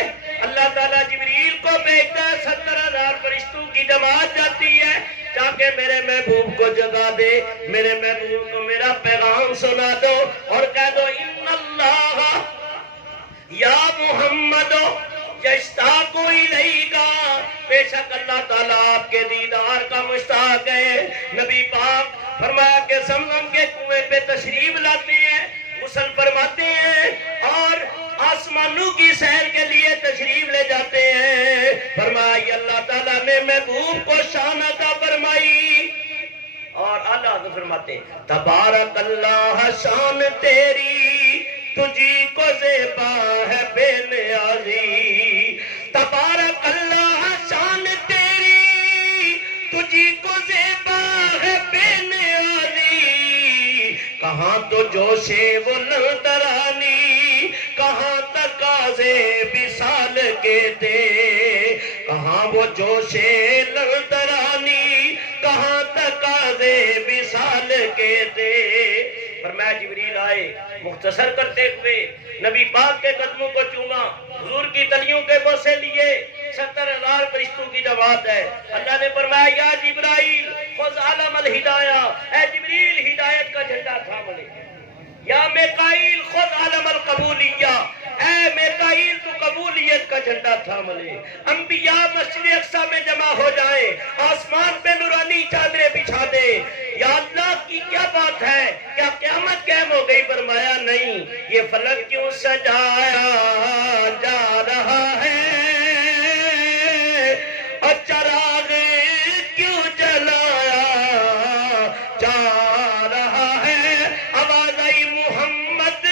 اللہ تعالیٰ جبریل کو بھیجتا ہے، 70,000 فرشتوں کی جماعت جاتی ہے، جا کے میرے محبوب کو جگا دے، میرے محبوب کو میرا پیغام سنا دو اور کہہ دو ان اللہ یا محمد یشتاق الیک. بے شک اللہ تعالیٰ آپ کے دیدار کا مشتاق ہے. نبی پاک فرمایا کہ زمزم کے کنویں پہ تشریف لاتے ہیں، غسل فرماتے ہیں اور آسمان آسمانوں کی سیر کے لیے تشریف لے جاتے ہیں. فرمایا اللہ تعالیٰ نے محبوب کو شان عطا فرمائی. اور اعلیٰ حضرت فرماتے ہیں تبارک اللہ شان تیری تجھی کو زیبا ہے بے نیازی. تبارک اللہ شان تیری تجھی کو زیبا ہے بے نیازی. کہاں تو جوش وہ لندرانی کہاں تقاضے وصال کے تھے. کہاں وہ جوش لندرانی کہاں تقاضے وصال کے تھے. فرمایا جبریل آئے مختصر کرتے ہوئے نبی پاک کے قدموں کو چوما, حضور کی تلیوں کے بوسے لیے. 70,000 فرشتوں کی جماعت ہے. اللہ نے فرمایا یا جبرائیل خذ علم الہدایہ, اے جبریل ہدایت کا جھنڈا تھام لے. یا میکائیل خذ علم القبولیہ, اے میکائیل تو قبولیت کا جھنڈا تھام لے. انبیاء مسجد اقصی میں جمع ہو جائیں, آسمان پہ نورانی چادریں بچھا دے. یا اللہ کی کیا بات ہے, کیا قیامت قائم ہو گئی؟ فرمایا نہیں, یہ فلک کیوں سجایا جا رہا ہے اور چراغ کیوں جلایا جا رہا ہے. آواز آئی محمد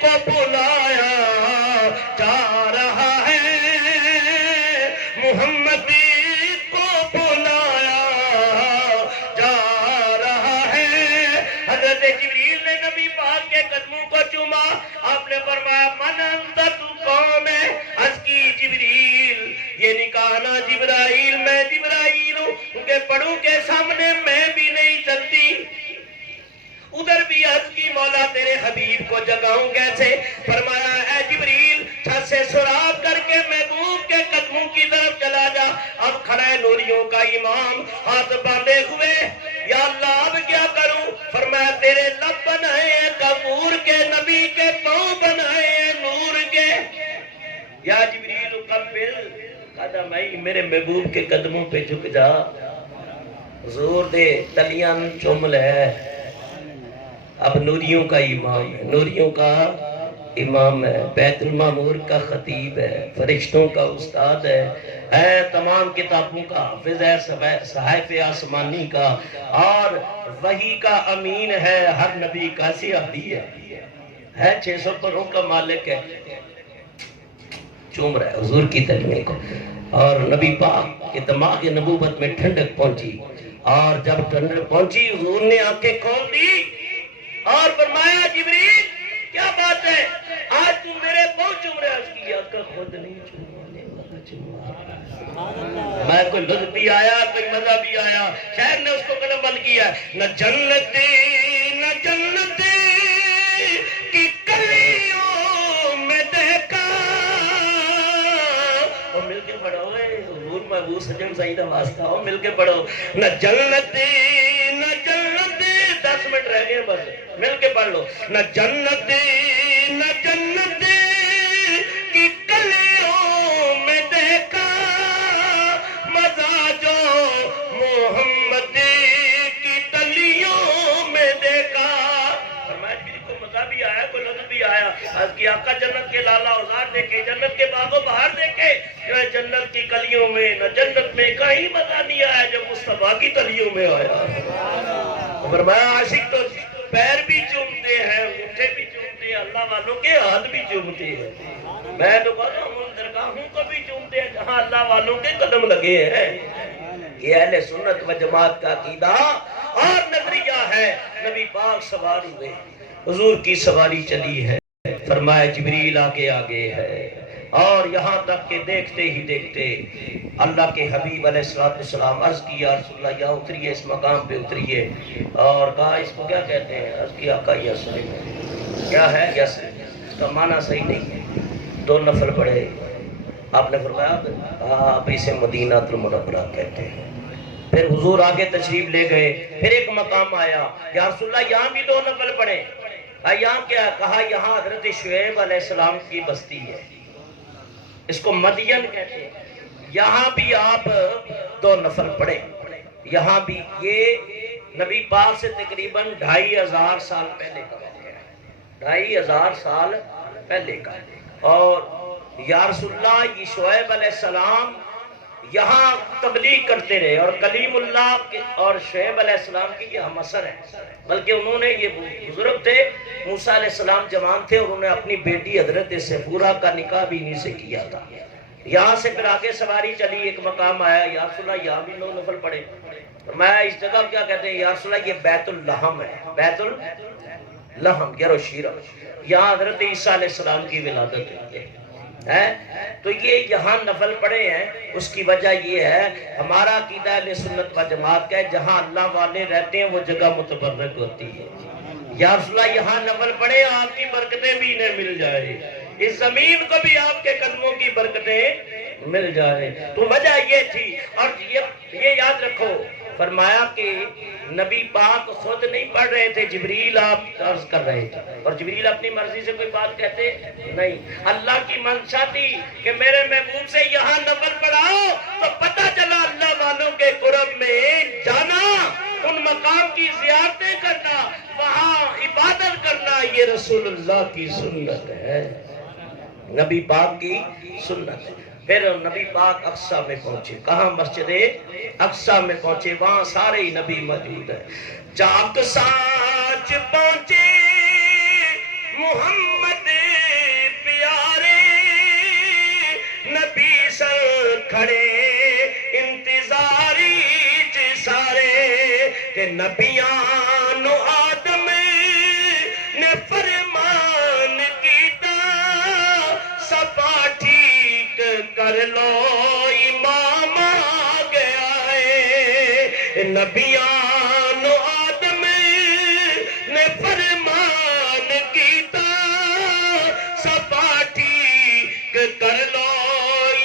کو بلایا جا رہا ہے, محمد کو بلایا جا رہا ہے. حضرت جبریل نے نبی پاک کے قدموں کو چوما. آپ نے فرمایا من انت, تو کون ہے؟ عرض کی جبریل. یہ نہیں کہا نا جبرائیل میں جبرائیل ہوں, کیونکہ پڑھوں کے سامنے میں بھی نہیں چلتی. ادھر بھی عرض کی مولا تیرے حبیب کو جگاؤں کیسے؟ فرمایا اے جبریل چھت سے سراب کر کے محبوب کے قدموں کی طرف چلا جا. اب کھڑا ہے نوریوں کا امام ہاتھ باندھے ہوئے, یا اللہ اب کیا کروں؟ فرمایا تیرے لب بنائے ہیں کفور کے, نبی کے پاؤں بنائے ہیں نور کے. یا جبریل قبل قدمئی, میرے محبوب کے قدموں پہ جھک جا. زور دے تلیاں چوم لے. اب نوریوں کا امام ہے, نوریوں کا امام ہے, بیت المعمور کا خطیب ہے, فرشتوں کا استاد ہے تمام کتابوں کا حافظ ہے, صحائف آسمانی کا, اور وحی کا امین ہے, ہر نبی کا سیاحی ہے 600 پروں کا مالک ہے. چوم رہا ہے حضور کی تلیوں کو. اور نبی پاک کے دماغ نبوت میں ٹھنڈک پہنچی, اور جب ٹھنڈک پہنچی حضور نے آنکھیں کھول دی اور فرمایا جبریل کیا بات ہے, آج تم میرے پاؤں چوم رہے. اس کی آنکھ خود نہیں چومانے والا چوما. میں کوئی لطف بھی آیا, کوئی مزہ بھی آیا, شاید نے اس کو قلم کیا. نہ جنت نہ جنت کی کلیوں میں دیکھا. اور مل کے پڑھو حضور محبوب سجن سعید واسطہ ہو, مل کے پڑھو. نہ جنت نہ جنت, 10 منٹ رہ گئے بس, مل کے پڑھ لو. نہ جنت نہ جنت کی کلیوں میں دیکھا مزہ جو محمد کی تلیوں میں دیکھا. فرمایا جبریل کو مزہ بھی آیا, کوئی لطف بھی آیا. آج کی آقا جنت کے لالا اوزار دیکھے, جنت کے باغ و بہار دیکھے, جو ہے جنت کی کلیوں میں نہ جنت میں کہیں مزہ نہیں آیا جب مصطفیٰ کی تلیوں میں آیا. فرمایا عاشق تو پیر بھی چومتے ہیں, انگوٹھے بھی چومتے ہیں, اللہ والوں کے ہاتھ بھی چومتے ہیں. میں تو کہتا ہوں درگاہوں کو بھی چومتے ہیں جہاں اللہ والوں کے قدم لگے ہیں. یہ اہل سنت و جماعت کا عقیدہ اور نظریہ ہے. نبی پاک سوار ہوئے, حضور کی سواری چلی ہے. فرمایا جبریل آگے آگے ہے, اور یہاں تک کہ دیکھتے ہی دیکھتے اللہ کے حبیب علیہ السلام عرض کی یا رسول اللہ یہاں اتریے, اس مقام پہ اتریے. اور کہا اس کو کیا کہتے ہیں؟ عرض کی آقا یسرب. کیا ہے یسرب؟ اس کا معنی صحیح نہیں ہے. 2 نفل پڑھے. آپ نے فرمایا آپ اسے مدینہ المنورہ کہتے ہیں. پھر حضور آگے تشریف لے گئے. پھر ایک مقام آیا, یا رسول اللہ یہاں بھی 2 نفل پڑھے. یہاں کیا کہا؟ یہاں حضرت شعیب علیہ السلام کی بستی ہے, اس کو مدین کہتے ہیں. یہاں بھی آپ 2 نفل پڑھے. یہاں بھی یہ نبی پاک سے تقریباً 2500 سال پہلے کا واقعہ ہے. 2500 سال پہلے کا. اور یا رسول اللہ یہ شعیب علیہ السلام یہاں تبلیغ کرتے رہے، اور کلیم اللہ اور شعیب علیہ السلام کی یہ ہم اثر ہے، بلکہ انہوں نے، یہ بزرگ تھے، موسیٰ علیہ السلام جوان تھے، اور انہوں نے اپنی بیٹی حضرت سفورہ کا نکاح بھی انہی سے کیا تھا۔ یہاں سے پھر آگے سواری چلی، ایک مقام آیا، یا رسول اللہ یہاں بھی 9 نفل پڑے۔ میں اس جگہ کیا کہتے ہیں؟ یا رسول اللہ یہ بیت اللحم ہے، بیت اللحم گر و شیرہ، یہاں حضرت عیسیٰ علیہ السلام کی ولادت ہوئی ہے۔ تو یہ یہاں نفل پڑے ہیں، اس کی وجہ یہ ہے ہمارا عقیدہ اہل سنت و جماعت کا ہے، جہاں اللہ والے رہتے ہیں وہ جگہ متبرک ہوتی ہے۔ یا رسول اللہ یہاں نفل پڑے، آپ کی برکتیں بھی انہیں مل جائے، اس زمین کو بھی آپ کے قدموں کی برکتیں مل جائے۔ تو وجہ یہ تھی، اور یہ یاد رکھو، فرمایا کہ نبی پاک خود نہیں پڑھ رہے تھے، جبریل آپ عرض کر رہے تھے، اور جبریل اپنی مرضی سے کوئی بات کہتے نہیں، اللہ کی منشا تھی کہ میرے محبوب سے یہاں نفل پڑھاؤ، تو پتہ چلا اللہ والوں کے قرب میں جانا، ان مقام کی زیارتیں کرنا، وہاں عبادت کرنا، یہ رسول اللہ کی سنت ہے، نبی پاک کی سنت ہے۔ پھر نبی پاک اقصیٰ میں پہنچے، کہاں؟ مسجد اقصیٰ میں پہنچے، وہاں سارے ہی نبی موجود ہیں۔ چاک ساچ پہنچے محمد پیارے، نبی سر کھڑے انتظاری سارے، کہ نبیان و آدم نے فرمان کیتا، صفا ٹھیک کر لو امام آ گیا ہے، نبیان و آدم نے فرمان کیتا، صفا ٹھیک کر لو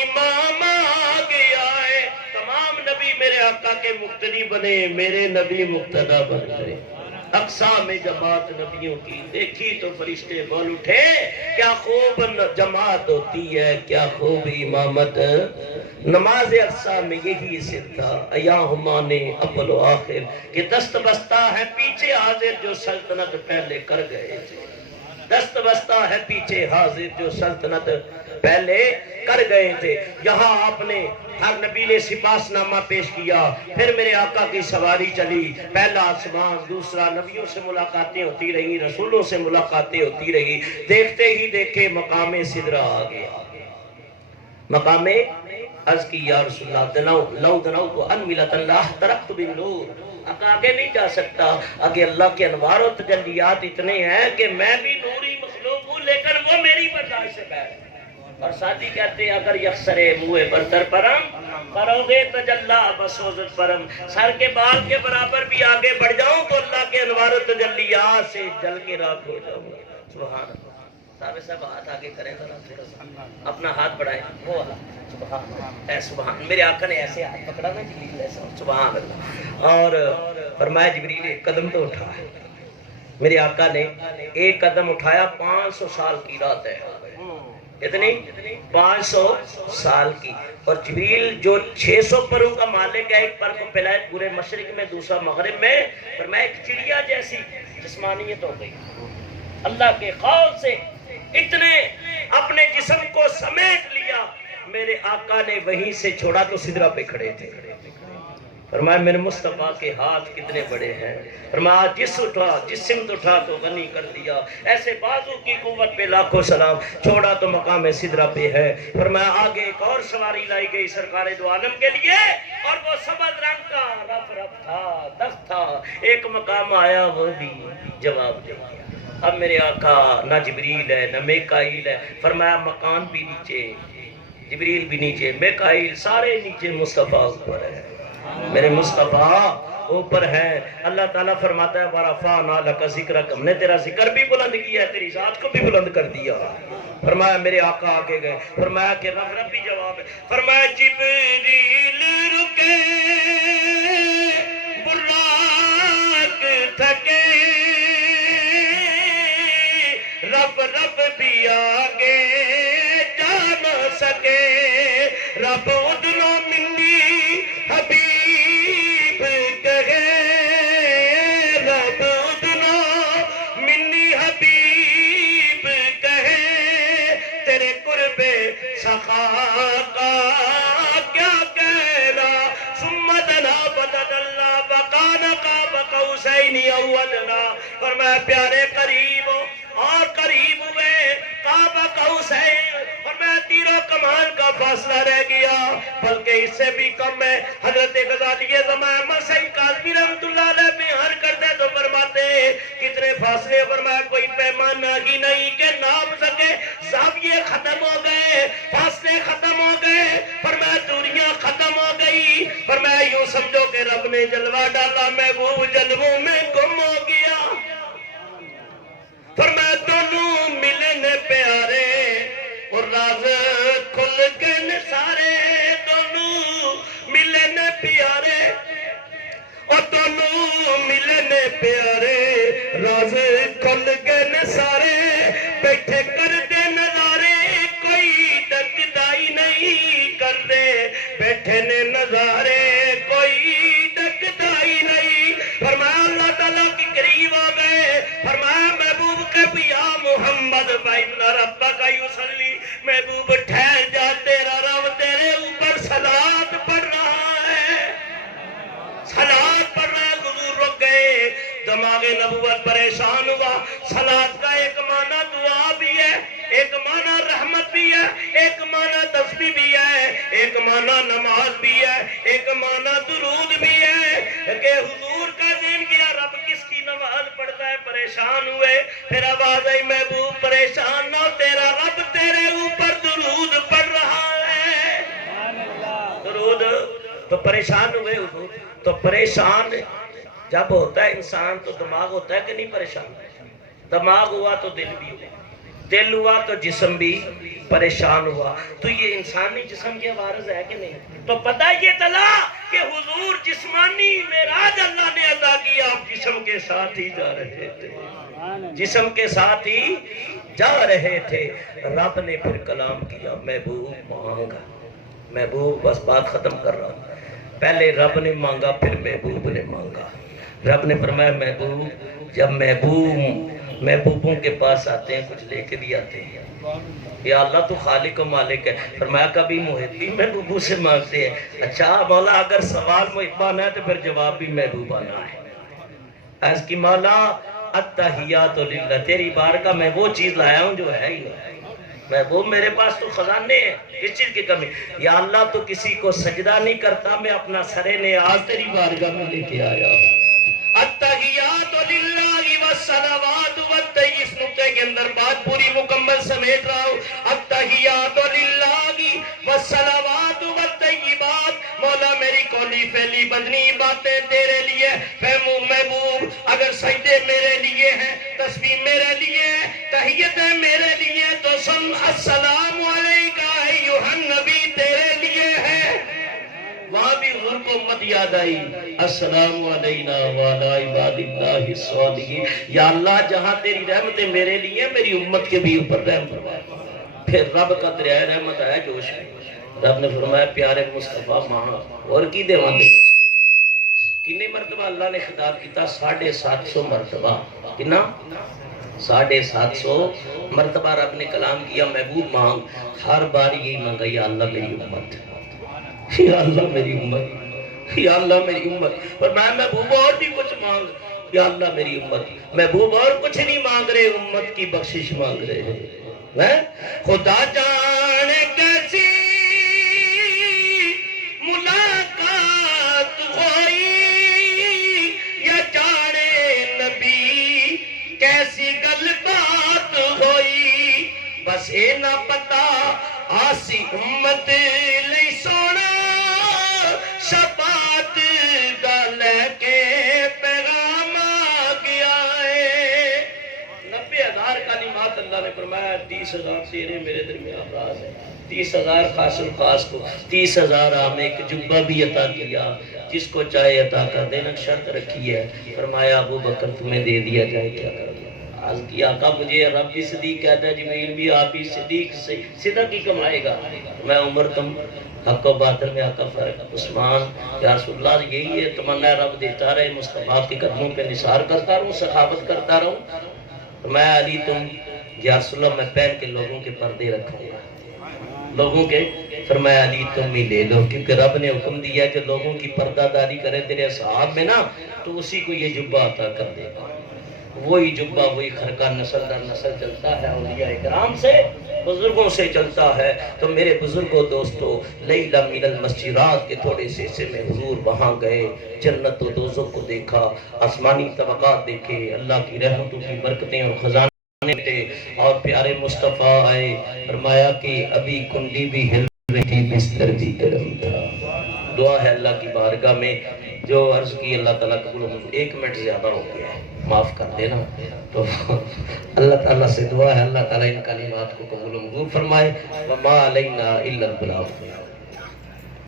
امام آ گیا ہے۔ تمام نبی میرے آقا کے مقتدی بنے، میرے نبی مقتدی بن گئے۔ اقصیٰ میں جماعت نبیوں کی دیکھی تو فرشتے بول اٹھے، کیا خوب جماعت ہوتی ہے، کیا خوب امامت۔ نماز اقصیٰ میں یہی سر تھا، ایا ہمان اول و آخر، کہ دست بستہ ہے پیچھے حاضر جو سلطنت پہلے کر گئے تھے، دست بستہ ہے پیچھے حاضر جو سلطنت پہلے کر گئے تھے۔ یہاں آپ نے ہر نبی نے سپاس نامہ پیش کیا، پھر میرے آقا کی سواری چلی، پہلا آسمان، دوسرا، نبیوں سے ملاقاتیں ہوتی رہی، رسولوں سے ملاقاتیں ہوتی رہی، دیکھتے ہی دیکھے مقام سدرہ آ گیا۔ مقام عرض کی یا رسول اللہ لو دنوت ان ملت اللہ ترکت بالنور، آگے نہیں جا سکتا، آگے اللہ کے انوار و تجلیات اتنے ہیں کہ میں بھی نوری مخلوق ہوں، لیکن وہ میری برداشت سے بیٹھ۔ اور ساتھی کہتے ہیں اگر یکسر موئے برتر پرم، فروغ تجلہ بسوزت پرم، سر کے بال کے برابر بھی آگے بڑھ جاؤں تو اللہ کے انوار و تجلیات سے جل کے راکھ ہو جاؤں۔ سبحان اللہ۔ صاحب ہاتھ آگے کریں ذرا، اپنا ہاتھ بڑھائیں، وہ والا سبحان اے سبحان، میرے آقا نے ایسے ہاتھ پکڑا نا جبریل ایسا، سبحان اللہ۔ اور فرمایا جبریل ایک قدم تو اٹھا، میرے آقا نے ایک قدم اٹھایا، 500 سال کی رات ہے، اتنی 500 سال کی، اور جبریل جو 600 پروں کا مالک ہے، ایک پر کو پھیلائے پورے مشرق میں، دوسرا مغرب میں، فرمایا ایک چڑیا جیسی جسمانیت ہو گئی، اللہ کے خوف سے اتنے اپنے جسم کو سمیٹ لیا۔ میرے آقا نے وہیں سے چھوڑا تو سدرہ پہ کھڑے تھے، فرمایا میرے مصطفیٰ کے ہاتھ کتنے بڑے ہیں، فرمایا جس سمت اٹھا تو غنی کر دیا، ایسے بازو کی قوت پہ لاکھوں سلام، چھوڑا تو مقام سدرہ پہ ہے۔ فرمایا آگے ایک اور سواری لائی گئی سرکار دو عالم کے لیے، اور وہ سبز رنگ کا رف تھا، دست تھا، ایک مقام آیا وہ بھی جواب دیا۔ اب میرے آقا نہ جبریل ہے نہ میکائیل ہے، فرمایا مکان بھی نیچے، جبریل بھی نیچے، میکائیل سارے نیچے، مصطفیٰ اوپر ہے، میرے مصطفیٰ اوپر ہے۔ اللہ تعالیٰ فرماتا ہے وَرَفَعْنَا لَكَ ذِكْرَكَ، ہم نے تیرا ذکر بھی بلند کیا ہے، تیری ذات کو بھی بلند کر دیا۔ فرمایا میرے آقا آگے گئے، فرمایا کہ رب بھی جواب ہے، فرمایا جبریل رکے براق تھکے، رب بھی آگے جا نہ سکے، رب ادنو منی حبیب کہے، رب ادنو منی حبیب کہے، تیرے آقا کیا کہنا ثم دنا فتدلا فکان قاب قوسین او ادنا فرمایا پیارے قریب ہو اور قریب ہوئے قاب قوسین اور میں تیروں کمان کا فاصلہ رہ گیا بلکہ اس سے بھی کم ہے حضرت غزالی زمان مسیح کاظمی رحمت اللہ علیہ بیان کرتے تو فرماتے کتنے فاصلے فرمایا کوئی پیمانہ ہی نہیں کہ ناپ سکے زاویے ختم ہو گئے فاصلے ختم ہو گئے فرمایا دوریاں ختم ہو گئی فرمایا یوں سمجھو کہ رب نے جلوہ ڈالا محبوب جلووں میں گم ہو گیا فرمایا دونوں ملنے پیارے اور راز کھل کے نثارے دونوں ملنے پیارے اور دونوں ملنے پیارے راز کھل کے نثارے بیٹھے کر دے نظارے کوئی ڈکدائی نہیں کرتے بیٹھے نے نظارے کوئی ڈکدائی نہیں فرمایا اللہ تعالیٰ کی قریب ہو گئے فرمایا محبوب کے یا محمد فإن ربک یصلی محبوب ٹھہر جا تیرا رب تیرے اوپر صلوات پڑھ رہا ہے صلوات پڑھ رہا ہے حضور رک گئے دماغ نبوت پریشان ہوا صلوات کا ایک معنی دعا بھی ہے ایک معنی رحمت بھی ہے ایک معنی تسبیح بھی ہے ایک معنی نماز بھی ہے ایک معنی درود بھی ہے کہ حضور کا دین کیا رب کس کی نماز پڑھتا ہے پریشان ہوئے پھر آواز آئی محبوب پریشان نہ تیرا رب تیرے اوپر درود پڑھ رہا ہے درود تو پریشان ہوئے حضور تو پریشان جب ہوتا ہے انسان تو دماغ ہوتا ہے کہ نہیں پریشان دماغ ہوا تو دل بھی ہوا دل ہوا تو جسم بھی پریشان ہوا تو یہ انسانی جسم کے وارث ہے کہ نہیں تو پتہ یہ چلا کہ حضور جسمانی معراج اللہ نے عطا کیا آپ جسم کے ساتھ ہی جا رہے تھے جسم کے ساتھ ہی جا رہے تھے رب نے پھر کلام کیا محبوب مانگا محبوب بس بات ختم کر رہا ہوں پہلے رب نے مانگا پھر محبوب نے مانگا رب نے فرمایا محبوب جب محبوبوں کے پاس آتے ہیں کچھ لے کے بھی آتے ہیں یا اللہ تو خالق و مالک ہے فرمایا کبھی محبی محبوبوں سے مانگتے ہیں اچھا مولا اگر سوال محبانہ ہے تو پھر جواب بھی محبوبانہ ہے اس کی مولا التحیات للہ تیری بارگاہ میں وہ چیز لایا ہوں جو ہے ہی نہیں محبوب میرے پاس تو خزانے ہیں کس چیز کی کمی یا اللہ تو کسی کو سجدہ نہیں کرتا میں اپنا سرے نیاز تیری بارگاہ میں لے کے آیا ہوں التحیات للہ والصلوات والطیب اس نقطے کے اندر بات پوری مکمل سمیٹ رہا ہوں التحیات للہ والصلوات والطیبات مولا میری کولی پھیلی بدنی باتیں تیرے لیے فہمو محبوب اگر سجدے میرے لیے ہیں تسبیح میرے لیے ہے تحیتیں میرے لیے تو سن السلام علیکہ ایھا النبی تیرے لیے ہے وہاں بھی حضور کو امت یاد آئی السلام علینا وعلی عباد اللہ الصالحین یا اللہ جہاں تیری رحمتیں میرے لیے میری امت کے بھی اوپر رحم فرما پھر رب کا دریائے رحمت آیا جوش میں رب نے فرمایا پیارے مصطفیٰ ماں اور کی دیوان دے کتنے مرتبہ اللہ نے خطاب کیتا 750 مرتبہ کتنا 750 مرتبہ رب نے کلام کیا محبوب مانگ ہر بار یہی مانگا یا اللہ میری امت یا اللہ میری امت یا اللہ میری امت پر میں محبوب اور بھی کچھ مانگ یا اللہ میری امت محبوب اور کچھ نہیں مانگ رہے امت کی بخشش مانگ رہے ہیں خدا جانے کیسی ملاقات ہوئی یا جانے نبی کیسی گل بات ہوئی بس اے نہ پتا آسی امت لی سونا شفاعت دا لے کے پیغام آ گیا ہے 90,000 کلمات اللہ نے فرمایا 30,000 تیرے میرے درمیان راز ہے 30,000 خاص الخاص کو 30,000 عام ایک جبہ بھی عطا کیا جس کو چاہے عطا کر دینا شرط رکھی ہے فرمایا ابو بکر تمہیں دے دیا جائے کیا کر دیا عرض کیا آقا مجھے رب بھی صدیق کہتا ہے جبریل بھی آپ بھی صدیق سے صدق ہی کمائے گا میں عمر تم حق و باطل میں آقا فرق عثمان یا رسول اللہ یہی ہے تمنا رب دیتا رہے مصطفیٰ کے قدموں پہ نثار کرتا رہوں سخاوت کرتا رہوں میں علی تم یا رسول اللہ میں پہن کے لوگوں کے پردے رکھوں گا لوگوں کے، فرمایا علی تم ہی لے لو، کیونکہ رب نے حکم دیا کہ لوگوں کی پردہ داری کرے تیرے اصحاب میں نا تو اسی کو یہ جبہ عطا کر دے گا۔ وہی جبہ وہی خرقہ نسل در نسل چلتا ہے، اولیاء کرام سے بزرگوں سے چلتا ہے۔ تو میرے بزرگوں دوستو، لیلہ من المسجرات کے تھوڑے سے حصے میں حضور وہاں گئے، جنت و دوزخ کو دیکھا، آسمانی طبقات دیکھے، اللہ کی رحمتوں کی برکتیں اور خزانے تھے، اور پیارے مصطفیٰ آئے، فرمایا کہ ابھی کنڈی بھی ہل رہی تھی، بستر بھی گرم تھا۔ دعا ہے اللہ کی بارگاہ میں جو عرض کی اللہ تعالیٰ قبول و منظور۔ 1 منٹ زیادہ ہو گیا ہے، معاف کر دینا۔ تو اللہ تعالیٰ سے دعا ہے اللہ تعالیٰ ان کلمات کو قبول و منظور فرمائے۔ وما علینا الا البلاغ۔